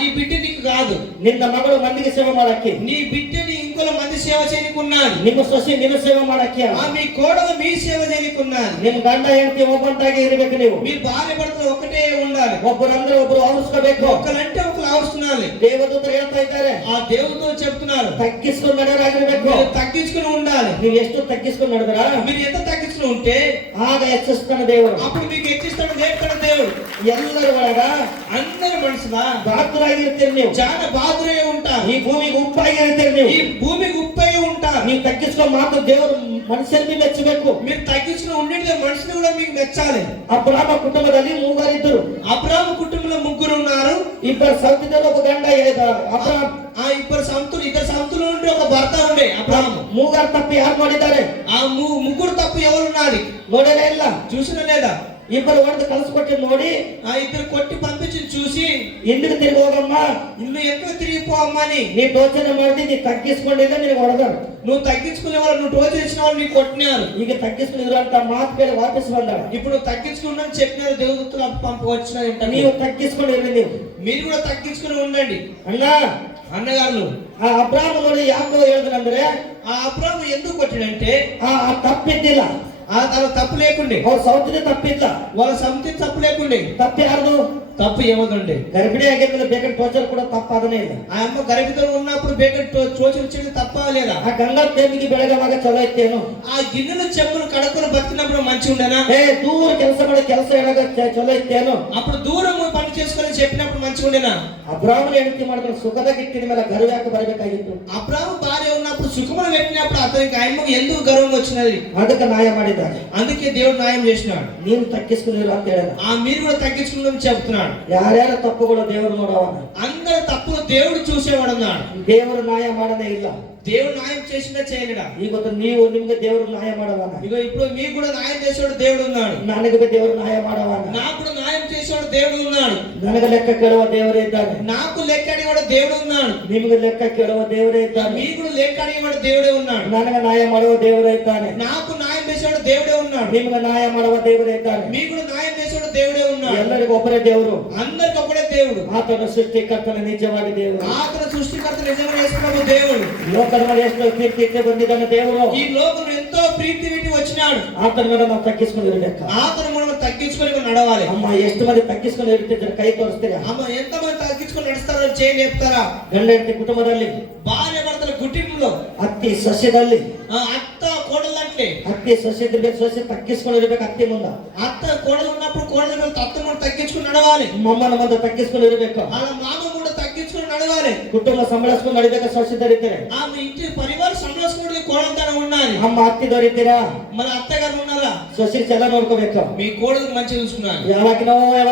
నీ బిడ్డ నీకు కాదు. ನಿನ್ನ ಮಗಳು ಮಂದಿಗೆ ಸೇವೆ ಮಾಡಕ್ಕೆ, నీ బిడ్డని ఇంకొక మంది సేవ చేయనికున్నాను. ನಿಮ್ಮ ಸೊಸೆ ನಿನ್ನ ಸೇವೆ ಮಾಡಕ್ಕೆ, మీ కోడలు మీ సేవ చేయనికున్నాను. ನಿಮ್ ಗಂಡ ಹೆಂಡತಿ ಒಬ್ಬಂತಾಗಿ ಇರಬೇಕು. ನೀವು మీ భార్య భర్తలు ఒకటే ఉండాలి. ಒಬ್ಬರಂದ್ರೆ ಒಬ್ರು ಅವರಿಸ್ಕೋಬೇಕು. ఒకరంటే ఒకరు అవసరాలి. ದೇವದೂತರು ಹೇಳ್ತಾ ಇದ್ದಾರೆ, ఆ దేవుడితో చెప్తున్నారు, ತಗ್ಗಿಸ್ಕೊಂಡು ನಡೆಯೋರಾಗಿರ್ಬೇಕು. మీరు తగ్గించుకుని ఉండాలి. ನೀವು ಎಷ್ಟು ತಗ್ಗಿಸ್ಕೊಂಡು ನಡೆದ್ರ మీరు ఎంత తగ్గించుకుని ఉంటే ಆಗ ಹೆಚ್ಚಿಸ್ತಾನೆ ದೇವರು. అప్పుడు మీకు హెచ్చిస్తాడు దేవుడు. ಎಲ್ಲರ ಒಳಗ అందరి మనసుల ಬಾತರಾಗಿರ್ತೀರಿ. ನೀವು చాలా బాధురే ఉంటారు. ಈ ಭೂಮಿಗೆ ಉಪ್ಪಾಗಿರ್ತೀರಿ. ನೀವು ఈ భూమికి ఉప్పై ఉంటారు. ನೀವು ತಗ್ಗಿಸ್ಕೊಂಡು ಮಾತ್ರ ದೇವರು ಮನುಷ್ಯರಿಗೆ ಮೆಚ್ಚಬೇಕು. మీరు తగ్గించుకుని ఉండే మనుషులు కూడా మీకు మెచ్చాలి. ಅಬ್ರಾಮ ಕುಟುಂಬದಲ್ಲಿ ಮೂವರಿದ್ದರು. అబ్రాహాము కుటుంబంలో ముగ్గురు ఉన్నారు. ಇಬ್ಬರು ಸೌತಿದ್ದರು, ಒಬ್ಬ ಗಂಡ ಅಬ್ರಾಮ್. ఇద్దరు సంతులు ఉంటే ఒక భర్త ఉండే అబ్రాహాము. ಮೂಗರ ತಪ್ಪು ಯಾರು ಮಾಡಿದ್ದಾರೆ? ఆ ముగ్గురు తప్పు ఎవరు ఉన్నది ನೋಡಲೇ ಇಲ್ಲ. చూసిన లేదా? ಇಬ್ಬರು ಹೊಡೆದು ಕಳಿಸ್ಕೊಟ್ಟು ನೋಡಿ ఆ ఇద్దరు కొట్టి పంపించి చూసి ಹಿಂದಿಗೆ ತಿರುಗಿ ಹೋಗಮ್ಮ, ఇల్లు ఎక్కువ తిరిగిపో అమ్మని. ನೀ ಯೋಚನೆ ಮಾಡಿ ನೀ ತಗ್ಗಿಸ್ಕೊಂಡಿಲ್ಲ, ನಿನಗೆ ಹೊಡೆದರು. నువ్వు తగ్గించుకునే వాళ్ళు, నువ్వు రోజు ఇచ్చిన వాళ్ళు నీకు కొట్టినారు. ಈಗ ತಗ್ಗಿಸ್ಕೊಂಡಿದ್ರು ಅಂತ ಮಾತು ಕೇಳಿ ವಾಪಸ್ ಬಂದಾಳ. ఇప్పుడు తగ్గించుకున్నాను చెప్పినారు దేవదూతలు పంప వచ్చిన. ನೀವು ತಗ್ಗಿಸ್ಕೊಂಡಿರ್ಲಿ. ನೀವು మీరు కూడా తగ్గించుకుని ఉండండి. ಅಣ್ಣ అన్నగారు ಆ ಅಬ್ರಾಮ್ ನೋಡಿ ಯಾಕೋ ಹೇಳಿದ್ರಂದ್ರೆ, ఆ అబ్రాహాము ఎందుకు కొట్టినంటే ಆ ತಪ್ಪಿದ್ದಿಲ್ಲ. తన తప్పు లేకుండే, ಅವ್ರ ಸೌತಿನ ತಪ್ಪಿಲ್ಲ. వాళ్ళ సమితి తప్పు లేకుండే. ತಪ್ಪು ಯಾರ್ದು? తప్పు ఏమవుతుండే? ಗರ್ಭಿಣಿ ಆಗಿದ್ಮೇಲೆ ಬೇಕಾದ ಟೋಚರ್ ಕೂಡ ತಪ್ಪಾದನೇ ಇಲ್ಲ. ఆ అమ్మ గర్భితో ఉన్నప్పుడు బేకర్ చోచలు తప్ప లేదా? ಆ ಗಂಗಾ ದೇವಿಗೆ ಬೆಳಗವಾಗ ಚಲೋ ಇತ್ತೇನು? ఆ గిన్నెలు చెప్పులు కడకలు బతికినప్పుడు మంచి ఉండేనా? ದೂರ ಕೆಲಸ ಮಾಡೋ ಕೆಲಸ ಹೇಳಾಗ ಚಲೋ ಇತ್ತೇನು? అప్పుడు దూరం పని చేసుకొని చెప్పినప్పుడు మంచి ఉండేనా? ಅಬ್ರಾಹ್ಮನ ಹೆಂಡತಿ ಮಾಡಿದ್ರೆ ಸುಖದಾಗ ಇಟ್ಟಿದ ಮೇಲೆ ಗರ್ವ ಯಾಕೆ ಬರಬೇಕಾಗಿತ್ತು? అబ్రాహాము భార్య ఉన్నప్పుడు సుఖములు పెట్టినప్పుడు అతనికి ఆయమ్మకు ఎందుకు గర్వం వచ్చినది? ಅದಕ್ಕೆ ನ್ಯಾಯ ಮಾಡಿದ್ದಾನೆ. అందుకే దేవుడు న్యాయం చేసినాడు. ನೀನು ತಗ್ಗಿಸ್ಕೊಂಡಿರು ಅಂತ ಹೇಳ. మీరు కూడా తగ్గించుకుని చెప్తున్నాడు. ಯಾರ್ಯಾರ ತಪ್ಪುಗಳು ದೇವರು ನೋಡವನ, అందరి తప్పులు దేవుడు చూసేవాడు అన్నాడు. ದೇವರು ನ್ಯಾಯ ಮಾಡನೇ ಇಲ್ಲ. దేవుడు న్యాయం చేసినా చేయలేడా? ಇವತ್ತು ನೀವು ನಿಮ್ಗೆ ದೇವರು ನ್ಯಾಯ ಮಾಡವನ. ఇగో ఇప్పుడు మీకు కూడా న్యాయం చేసేవాడు దేవుడు ఉన్నాడు. ನನಗೆ ದೇವರು ನ್ಯಾಯ ಮಾಡವನ. నాకు కూడా న్యాయం చేసేవాడు దేవుడు ఉన్నాడు. ನನಗೆ ಲೆಕ್ಕ ಕೇಳುವ ದೇವರೇ ಇದ್ದಾನೆ. నాకు లెక్క అడిగేవాడు దేవుడు ఉన్నాడు. ನಿಮ್ಗೆ ಲೆಕ್ಕ ಕೇಳುವ ದೇವರೇ ಇದ್ದಾನೆ. మీకు కూడా లెక్క అడిగేవాడు దేవుడే ఉన్నాడు. ನನಗೆ ನ್ಯಾಯ ಮಾಡುವ ದೇವರೇ ಇದ್ದಾನೆ. నాకు న్యాయం చేసేవాడు దేవుడే ఉన్నాడు. ನಿಮ್ಗೆ ನ್ಯಾಯ ಮಾಡುವ ದೇವರೇ ಇದ್ದಾನೆ. మీకు కూడా న్యాయం చేసేవాడు దేవుడే ఉన్నాడు. ಎಲ್ಲರಿಗೂ ಒಬ್ಬರೇ ದೇವರು. అందరికి ఒకడే దేవుడు. ಆತನ ಸೃಷ್ಟಿಕರ್ತನ ನಿಜವಾದ ದೇವರು. ఆతన సృష్టికర్త నిజంగా చేసుకున్న దేవుడు. ಲೋಕದ ಮೇಲೆ ಎಷ್ಟು ಕೀರ್ತಿ ಬಂದಿದ್ದಾನೆ ದೇವರು. ఈ లోకంలో ఎంతో ప్రీతి పెట్టి వచ్చినాడు. ಆತನ ಮೇಲೆ ನಾವು ತಗ್ಗಿಸ್ಕೊಂಡಿರ್ಬೇಕು. ఆతను మనం తగ్గించుకొని నడవాలి. ಅಮ್ಮ ಎಷ್ಟು ಮಂದಿ ತಗ್ಗಿಸ್ಕೊಂಡು ಇರ್ತಿದ್ರೆ ಕೈ ತೋರಿಸ್ತೀರಾ? అమ్మ ఎంత మంది తగ్గించుకొని నడుస్తారో చేయి లేపుతారా? ಗಂಡ ಹೆಂಡತಿ ಕುಟುಂಬದಲ್ಲಿ, భార్య భర్తల కుటుంబంలో, ಅತ್ತಿ ಸಸ್ಯದಲ್ಲಿ, అత్త కోడలంటే ಅತ್ತಿ ಸಸ್ಯ ಇರ್ಬೇಕು. ಸಸ್ಯ ತಗ್ಗಿಸ್ಕೊಂಡಿರ್ಬೇಕು. ಅತ್ತಿ ಮುಂದ అత్త కోడలు ఉన్నప్పుడు కోడలు అత్త కూడా తగ్గించుకొని నడవాలి. ಮೊಮ್ಮನ ಮುಂದೆ ತಗ್ಗಿಸ್ಕೊಂಡಿರ್ಬೇಕು. వాళ్ళ మామ కూడా తగ్గించుకొని నడవాలి. ಕುಟುಂಬ ಸಂಭಾಳಿಸ್ಕೊಂಡು ನಡಿಬೇಕು. ಸಸ್ಯ ಧರಿತಾರೆ. ఆమె ఇంటి పరివారం సంరక్షకుడికి కోడలుగానే ఉండాలి. ಅಮ್ಮ ಅತ್ತಿ ಧರಿತೀರಾ? మన అత్తగారు ఉన్నారా? ಸಸ್ಯ ಚೆಲ್ಲ ನೋಡ್ಕೋಬೇಕು. మీ కోడలు మంచిగా చూసుకున్నారు. ಯಾವಾಗ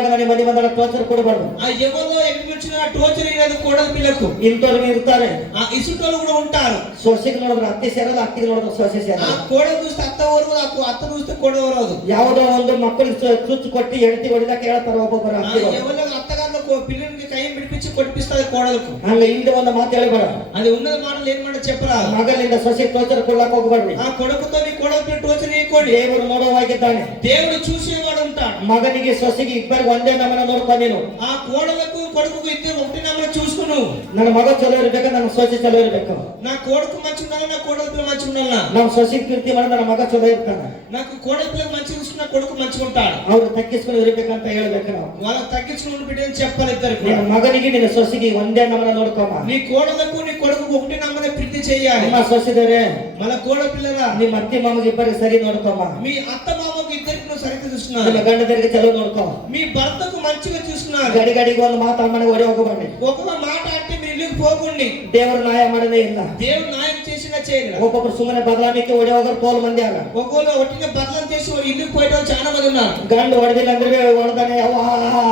ನನಗೆ ಮನೆ ಬಂದಾಗ ಟೋಚರ್ ಕೊಡಬಾರ್ದು. ఆ ఎవరో ఎక్కడికి వచ్చిన టోచర్ ఇవ్వదు కోడలు పిల్లకు. ಇಂಥವ್ರು ಇರ್ತಾರೆ. ఆ ఇసుకలు కూడా ఉంటారు. ಸೊಸೆಗೆ ನೋಡಿದ್ರೆ ಅತ್ತಿ ಸೇರಲ್ಲ, ಅತ್ತಿಗೆ ನೋಡಿದ್ರೆ ಸೊಸೆ ఆ ಸೇರಲ್ಲ. కోడలు చూస్తే అత్త ఊరు, అత్త చూస్తే కోడలు ఊరదు. ಯಾವುದೋ ಒಂದು ಮಕ್ಕಳಿಗೆ ಚುಚ್ಚು ಕೊಟ್ಟು ಹೆಂಡತಿ ಹೊಡಿದಾಕ ಹೇಳ್ತಾರೆ ಒಬ್ಬೊಬ್ಬರು ಅತ್ತಿಗಳು. ఎవరో అత్తగారిలో పిల్లలకి కయ్యం పిడిపించి కొట్టిస్తారు. అనిపిస్తుంది కోడలకు. ಹಂಗ ಹಿಂದೆ ಒಂದು ಮಾತು ಹೇಳಬೇಡ. అది ఉన్నది మాటలు ఏం మాట చెప్పరా. ಮಗನಿಂದ ಸೊಸೆ ಟೋಚರ್ ಕೊಡ್ಲಾಕ ಹೋಗಬೇಡ್ರಿ. ఆ కొడుకుతో నీ కోడలు టోచర్ చేయకోండి. ದೇವರು ನೋಡುವಾಗಿದ್ದಾನೆ. దేవుడు చూసేవాడు ఉంటాడు. ಮಗನಿಗೆ ಸೊಸೆಗೆ ಇಬ್ಬರಿಗೆ ಒಂದೇ ನಮನ ನೋಡ್ಕೊ ನೀನು. ఆ కోడలకు కొడుకు ఇద్దరు ఒకటి నమ్మని చూసుకును. ನನ್ನ ಮಗ ಚಲೋ ಇರ್ಬೇಕು, ನನ್ನ ಸೊಸೆ ಚಲೋ ಇರ್ಬೇಕು. నా కొడుకు మంచి ఉండాలి, నా కోడలు మంచి ఉండాలి. ನಮ್ಮ ಸೊಸೆಗೆ ಕೀರ್ತಿ ಮಾಡಿದ್ರೆ ನನ್ನ ಮಗ ಚಲೋ ಇರ್ತಾನೆ. నాకు కోడలు మంచి చూసుకున్న కొడుకు మంచిగా ఉంటాడు. ಅವ್ರು ತಗ್ಗಿಸ್ಕೊಂಡು ಇರ್ಬೇಕಂತ ಹೇಳ್ಬೇಕು ನಾವು. వాళ్ళకి తగ్గించుకుని బిడ్డని చెప్పాలి ఇద్దరికి. ನಿನ್ನ ಮಗನಿಗೆ ನಿನ್ನ ಸೊಸೆಗೆ ಒಂದೇ ನಮನ ನೋಡ್ಕೊಮ್ಮ. నీ కోడలకు నీ కొడుకు ఒకటి నమ్మని ప్రీతి చేయాలి. ನಿಮ್ಮ ಸೊಸೆದరే మన కోడ పిల్లరా ನಿಮ್ಮ ಅತ್ತಿ ಮಾಮಗೆ ಇಬ್ಬರಿಗೆ ಸರಿ ನೋಡ್ಕೊಮ್ಮ. మీ అత్త మామకు ఇద్దరికి నువ్వు సరిగ్గా చూస్తున్నావు. ನಿಮ್ಮ ಗಂಡದರಿಗೆ ಚಲೋ ನೋಡ್ಕೊ. మీ భర్తకు మంచిగా చూస్తున్నారు. ಗಡಿ ಗಡಿಗೆ ಒಂದು ಮಾತು ಅಮ್ಮನೆ ಹೊಡೆ ಹೋಗಬೇಡಿ. ఒక్కొక్క మాట అంటే మీరు ఇల్లుకి పోకండి. ದೇವರು ನ್ಯಾಯ ಮಾಡದೇ ಇಲ್ಲ. దేవుడు న్యాయం చేసినా చేయరు. ಒಬ್ಬೊಬ್ರು ಸುಮ್ಮನೆ ಬದಲಾಮಿಕೆ ಹೊಡೆ ಹೋಗೋರು ತೋಲ್ ಮಂದಿ ಆಗ. ఒక్కొక్క ఒట్టిన బదలం చేసి ఇల్లుకి పోయేటోళ్ళు చాలా మంది ఉన్నారు. ಗಂಡು ಹೊಡೆದಿಲ್ಲ ಅಂದ್ರೆ ಹೊಡೆದಾನೆ ಅವ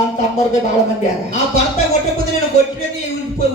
ಅಂತ ಅಂಬರ್ಗೆ ಬಹಳ ಮಂದಿ ಆಗ. ఆ భర్త కొట్టకపోతే నేను కొట్టినది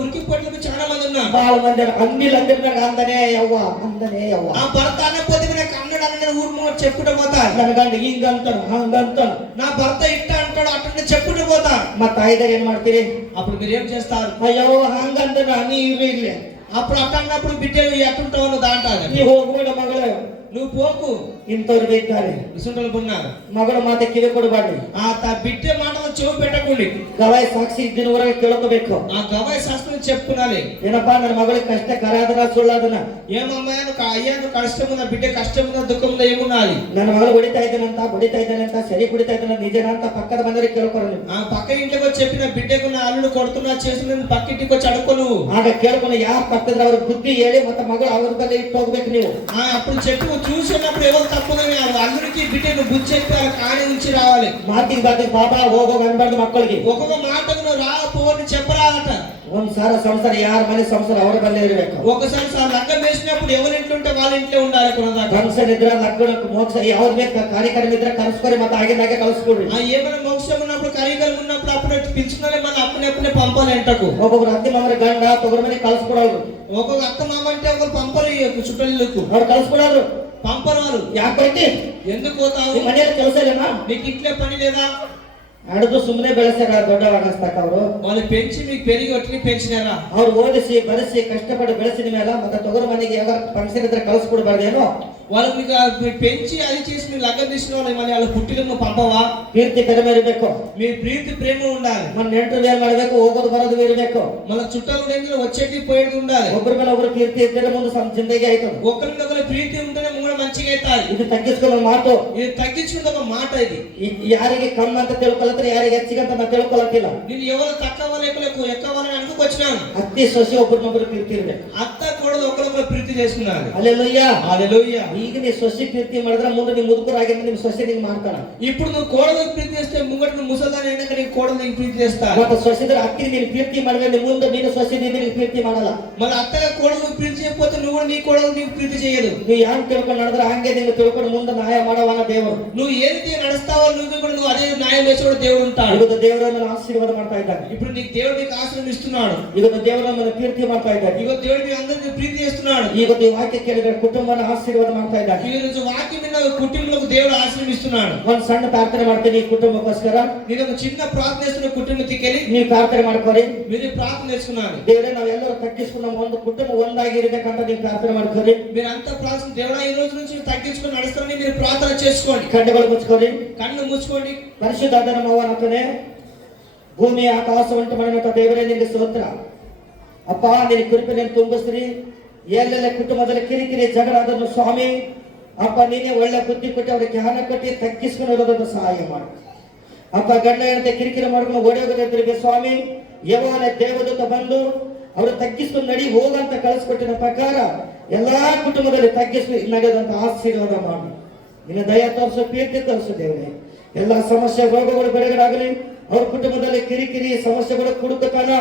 ఉరికిపోయేటప్పుడు చాలా మంది ఉన్నారు. ಬಹಳ ಮಂದಿ ಅಂದಿಲ್ಲ ಅಂದ್ರೆ ಅಂದನೆ ಯವ್ವ ಅಂದನೆ ಯವ್ವ. ఆ భర్త అన్నపోతే నాకు అన్నాడు అన్న ఊరు ముందు చెప్పుకుంటూ పోతా. ನನ್ನ ಗಂಡ ಹಿಂಗಂತಾನು ಹಂಗಂತಾನು. నా భర్త ఇట్ట అంటాడు అట్లా చెప్పుకుంటూ పోతా. ಮತ್ತ ಐದರ್ ಏನ್ ಮಾಡ್ತೀರಿ? అప్పుడు మీరు ఏం చేస్తారు? ಅಯ್ಯೋ ಹಂಗಂತ ನೀ ಇರ್ಲಿ. అప్పుడు అట్ట అన్నప్పుడు బిడ్డలు ఎట్టుంటావు దాంటారు. ನೀ ಹೋಗ್ಬೇಡ ಮಗಳೇ, నువ్వు పోకు. ಇಂಥವ್ರು ಬೇಕಾರೆ ఇసుంటలు పున్నారు. ಮಗಳ ಮಾತೆ ಕಿವಿ ಕೊಡಬಾರ್ದು. ఆ బిడ్డ మాటలు చెవు పెట్టకండి. ಗವಾಯಿ ಸಾಕ್ಷಿ ಇದ್ದಿನವರೆಗೆ ಕೇಳ್ಕೋಬೇಕು. ఆ గవాయి శాస్త్రం చెప్పుకునాలి. ಏನಪ್ಪಾ ನನ್ನ ಮಗಳಿಗೆ ಕಷ್ಟ ಕರಾದನ ಸುಳ್ಳಾದನ. ఏమమ్మా అయ్యాను కష్టం ఉందా, బిడ్డ కష్టం ఉందా, దుఃఖం ఉందా, ఏమున్నది? ನನ್ನ ಮಗಳು ಹೊಡಿತಾ ಇದ್ದಾನಂತ ಸರಿ ಕುಡಿತಾ ಇದ್ದಾನ ನಿಜನ ಅಂತ ಪಕ್ಕದ ಬಂದವರಿಗೆ ಕೇಳ್ಕೊರು. ఆ పక్క ఇంటికి వచ్చి చెప్పిన బిడ్డకు నా అల్లుడు కొడుతున్నా చేసిన పక్కింటికి వచ్చి అడుక్కో నువ్వు. ಆಗ ಕೇಳ್ಕೊಂಡು ಯಾರು ತಪ್ಪಿದ್ರೆ ಅವ್ರ ಬುದ್ಧಿ ಹೇಳಿ ಮತ್ತೆ ಮಗಳು ಅವ್ರ ಬಲ್ಲಿ ಇಟ್ಟು ಹೋಗ್ಬೇಕು ನೀವು. అప్పుడు చెప్పు చూసినప్పుడు ఎవరు తప్పుదని అల్లుడికి బిడ్డను బుద్ధి చెప్పి వాళ్ళ కాడి నుంచి రావాలి. ಮಾತಿಗೆ ಬಾತಿಗೆ ಬಾಬಾ ಹೋಗೋ ಅನ್ಬಾರ್ದು ಮಕ್ಕಳಿಗೆ. ఒక్కొక్క మాటకు నువ్వు రా పోని చెప్పరాదట. ಒಂದ್ ಸಾರ ಸಂಸಾರ ಯಾರ ಮನೆ ಸಂಸಾರ ಅವರ ಬಲ್ಲೇ ಇರಬೇಕು. ఒకసారి లగ్గం వేసినప్పుడు ఎవరి ఇంట్లో ఉంటే వాళ్ళ ఇంట్లో ఉండాలి. ಫಂಕ್ಷನ್ ಇದ್ರ ಲಗ್ನಕ್ಕೆ ಮೋಕ್ಷ ಯಾವ್ದು ಬೇಕು ಕಾರ್ಯಕ್ರಮ ಇದ್ರೆ ಕಳಿಸ್ಕೊರಿ ಮತ್ತೆ ಆಗಿನಾಗೆ ಕಳಿಸ್ಕೊಡ್ರಿ. ఏమైనా మోక్షం ఉన్నప్పుడు కార్యక్రమం ఉన్నప్పుడు అప్పుడు పిలుచుకున్నారే మళ్ళీ అప్పుడే పంపాలి ఎంటకు. ಒಬ್ಬೊಬ್ರು ಅತ್ತಿ ಮಾಮರ ಗಂಡ ತೊಗರ ಮನೆ ಕಳಿಸ್ಕೊಡೋರು. ఒక్కొక్క అత్త మామ అంటే ఒకరు పంపరు చుట్టలకు. ಅವ್ರು ಕಳಿಸ್ಕೊಡೋರು. పంపరు వాళ్ళు. ಯಾಕೆ ఎందుకు పోతావు? ಮನೆಯಲ್ಲಿ ಕೆಲಸ ಇಲ್ಲನಾ? నీకు ఇంట్లో పని లేదా? ನಡೆದು ಸುಮ್ಮನೆ ಬೆಳೆಸ್ಯಾರ ದೊಡ್ಡವಾಗಸ್ತಾಕ ಅವರು. వాళ్ళు పెంచి మీకు పెరిగి ಒಟ್ಟಿಗೆ పెంచినారా? ಅವ್ರು ಓದಿಸಿ ಬರೆಸಿ ಕಷ್ಟಪಟ್ಟು ಬೆಳೆಸಿದ ಮೇಲೆ ಮತ್ತೆ ತೊಗರ ಮನೆಗೆ ಯಾವಾಗ ಫಂಕ್ಷನ್ ಇದ್ರೆ ಕಳಿಸ್ಕೊಡ್ಬಾರ್ದೇನೋ? వాళ్ళు మీకు పెంచి అది చేసి మీరు లగ్గం తీసిన వాళ్ళు మళ్ళీ వాళ్ళ పుట్టిన పంపవా? ಕೀರ್ತಿ ಕಡಿಮೆ ಇರಬೇಕು. మీ ప్రీతి ప్రేమ ఉండాలి. మన ನೆಂಟರು ಏನ್ ಮಾಡ್ಬೇಕು? ಹೋಗೋದು ಬರೋದು ಇರಬೇಕು. మన చుట్టాలు దగ్గర వచ్చేది పోయేది ఉండాలి. ಒಬ್ಬರ ಮೇಲೆ ಒಬ್ಬರು ಕೀರ್ತಿ ಇದ್ದರೆ ಮುಂದೆ ಜಿಂದಗಿ ಆಯ್ತು. ఒకరి ఒకరి ప్రీతి ఉంటేనే ముందు మంచిగా అవుతాయి. ಇದು ತಗ್ಗಿಸ್ಕೊಳ್ಳೋ ಮಾತು. ఇది తగ్గించుకున్న ఒక మాట. ఇది ಯಾರಿಗೆ ಕಮ್ಮ ಅಂತ ತಿಳ್ಕೊಳತ್ತಾರೆ, ಯಾರಿಗೆ ಹೆಚ್ಚಿಗೆ ಅಂತ ತಿಳ್ಕೊಳತ್ತಿಲ್ಲ. నేను ఎవరు తక్కువ లేకలేకు ఎక్కువని అనుకోవచ్చున్నాను. ಅತ್ತಿ ಸೊಸೆ ಒಬ್ಬರನ್ನೊಬ್ಬರು ಕೀರ್ತಿ ಇರಬೇಕು. అత్త కూడా ఒకరొకరు ప్రీతి చేసుకున్నారు. హల్లెలూయా హల్లెలూయా. ಈಗ ನೀ ಸೊಸೆ ಪ್ರೀತಿ ಮಾಡಿದ್ರೆ ಮುಂದೆ ನೀವು ಮುದುಕರಾಗಿದ್ರೆ ನಿಮ್ಮ ಸೊಸೆ ನಿಮ್ಗೆ ಮಾಡ್ತಾಳ. ఇప్పుడు నువ్వు కోడలు ప్రీతి చేస్తే ముంగట ముసల్దాని అయినాక నీ కోడలు నీకు ప్రీతి చేస్తారు. ಮತ್ತೆ ಸೊಸೆದ್ರ ಅತ್ತಿ ನೀನು ಪ್ರೀತಿ ಮಾಡಿದ್ರೆ ನಿಮ್ಮ ಮುಂದೆ ನೀನು ಸೊಸೆ ನಿನಗೆ ಪ್ರೀತಿ ಮಾಡಲ್ಲ. మళ్ళీ అత్తగా కోడలు ప్రీతి చేయకపోతే నువ్వు కూడా నీ కోడలు నీకు ప్రీతి చేయదు. ನೀವು ಹ್ಯಾಂಗ್ ತಿಳ್ಕೊಂಡು ನಡೆದ್ರೆ ಹಂಗೆ ನಿಮ್ಗೆ ತಿಳ್ಕೊಂಡು ಮುಂದೆ ನ್ಯಾಯ ಮಾಡವನ ದೇವರು. నువ్వు ఏది నడుస్తావో నువ్వు అదే న్యాయం చేసేవాడు దేవుడు ఉంటాడు. ಇವತ್ತು ದೇವರನ್ನು ಆಶೀರ್ವಾದ ಮಾಡ್ತಾ ಇದ್ದಾನೆ. ఇప్పుడు నీకు దేవుడు నీకు ఆశీర్వాదం ఇస్తున్నాడు. ಇವತ್ತು ದೇವರನ್ನು ಕೀರ್ತಿ ಮಾಡ್ತಾ ಇದ್ದಾನೆ. ఇగో దేవుడు మీ అందరికీ ప్రీతి చేస్తున్నాడు. ಇವತ್ತು ಈ ವಾಕ್ಯ ಕೇಳಿದ್ರೆ ಕುಟುಂಬನ ಆಶೀರ್ವಾದ ಮಾಡ್ತಾ ಇದ್ದಾನೆ. ఈ రోజు వాక్యం మీద కుటుంబంలో దేవుడు ఆశీర్వదిస్తున్నాడు. ಒಂದು ಸಣ್ಣ ಪ್ರಾರ್ಥನೆ ಮಾಡ್ತೀನಿ ಈ ಕುಟುಂಬಕ್ಕೋಸ್ಕರ. నేను ఒక చిన్న ప్రార్థన చేస్తున్న కుటుంబಕ್ಕೆ ನೀವು ಪ್ರಾರ್ಥನೆ ಮಾಡ್ಕೊರಿ. మీరు ప్రార్థన చేసుకున్నారు. ದೇವರೇ ನಾವೆಲ್ಲರೂ ತಗ್ಗಿಸ್ಕೊಂಡು ನಮ್ಮ ಒಂದು ಕುಟುಂಬ ಒಂದಾಗಿ ಇರಬೇಕಂತ ನೀವು ಪ್ರಾರ್ಥನೆ ಮಾಡ್ಕೊರಿ. మీరు అంతా ప్రార్థన దేవుడా ఈ రోజు నుంచి తగ్గించుకొని నడుస్తారని మీరు ప్రార్థన చేసుకోండి. ಕಣ್ಣುಗಳು ಮುಚ್ಕೋರಿ. కన్ను మూసుకోండి. ಪರಿಶುದ್ಧಾದ ನಮ್ಮ ಅವನತನೇ ಭೂಮಿ ಆಕಾಶ ಉಂಟು ಮಾಡಿದಂತ ದೇವರೇ ನಿನಗೆ ಸ್ತೋತ್ರ. ಅಪ್ಪ ನಿನ್ನ ಕೃಪೆ ನೀನು ತುಂಬಿಸ್ರಿ. ಎಲ್ಲೆಲ್ಲ ಕುಟುಂಬದಲ್ಲಿ ಕಿರಿಕಿರಿ ಜಗಳ ಅದನ್ನು ಸ್ವಾಮಿ ಅಪ್ಪ ನೀನೇ ಒಳ್ಳೆ ಬುದ್ಧಿ ಕೊಟ್ಟು ಅವ್ರಿಗೆ ಜ್ಞಾನ ಕೊಟ್ಟು ತಗ್ಗಿಸ್ಕೊಂಡು ಇರೋದನ್ನು ಸಹಾಯ ಮಾಡು. ಅಪ್ಪ ಗಂಡ ಹೆಂಡತಿ ಕಿರಿಕಿರಿ ಮಾಡ್ಕೊಂಡು ಓಡೋಗೋದಿದ್ರೆ ಸ್ವಾಮಿ ಯೆಹೋವನ ದೇವದೂತ ಬಂದು ಅವರು ತಗ್ಗಿಸ್ಕೊಂಡು ನಡಿ ಹೋಗಂತ ಕಳಿಸ್ಕೊಟ್ಟಿನ ಪ್ರಕಾರ ಎಲ್ಲಾ ಕುಟುಂಬದಲ್ಲಿ ತಗ್ಗಿಸ್ಕೊಂಡು ನಡೆದಂತ ಆಶೀರ್ವಾದ ಮಾಡಿ ನಿನ್ನ ದಯ ತೋರಿಸು, ಪ್ರೀತಿ ತೋರಿಸು ದೇವರೇ. ಎಲ್ಲಾ ಸಮಸ್ಯೆ ರೋಗಗಳು ಬಿಡುಗಡೆಯಾಗಲಿ. ಅವ್ರ ಕುಟುಂಬದಲ್ಲಿ ಕಿರಿಕಿರಿ ಸಮಸ್ಯೆಗಳು ಕುಡುಕತನ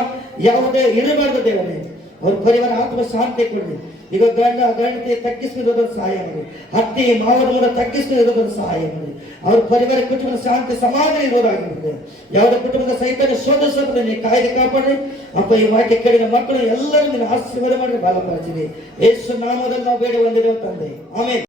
ಯಾವುದೇ ಇರಬಾರ್ದು ದೇವರೇ. ಅವ್ರ ಪರಿವಾರ ಆತ್ಮ ಶಾಂತಿ ಕೊಡ್ಲಿ. ಈಗ ಗಂಡತಿ ತಗ್ಗಿಸ್ಕೊಳ್ಳೋದನ್ನು ಸಹಾಯ ಮಾಡಿ. ಅತ್ತಿ ಮಾವನ ಮುಂದೆ ತಗ್ಗಿಸ್ಕೊಳ್ಳೋದನ್ನು ಸಹಾಯ ಮಾಡಿ. ಅವ್ರ ಪರಿವಾರ ಕುಟುಂಬದ ಶಾಂತಿ ಸಮಾಧಾನ ಇರೋದಾಗಿರುತ್ತೆ. ಯಾವುದೇ ಕುಟುಂಬದ ಸೈತಾನ ಶೋಧಿಸೋದ್ರೆ ನೀವು ಕಾಯ್ದೆ ಕಾಪಾಡ್ರಿ. ಅಪ್ಪ ಈ ವಾಕ್ಯ ಕೇಳಿದ ಮಕ್ಕಳು ಎಲ್ಲರೂ ನಿನ್ನ ಆಶೀರ್ವಾದ ಮಾಡಿ ಬಲಪಡಿಸಿರಿ. ಯೇಸು ನಾಮದಲ್ಲಿ ನಾವು ಬೇಡ ಹೊಂದಿದ್ದೇವೆ ತಂದೆ. ಆಮೇಲೆ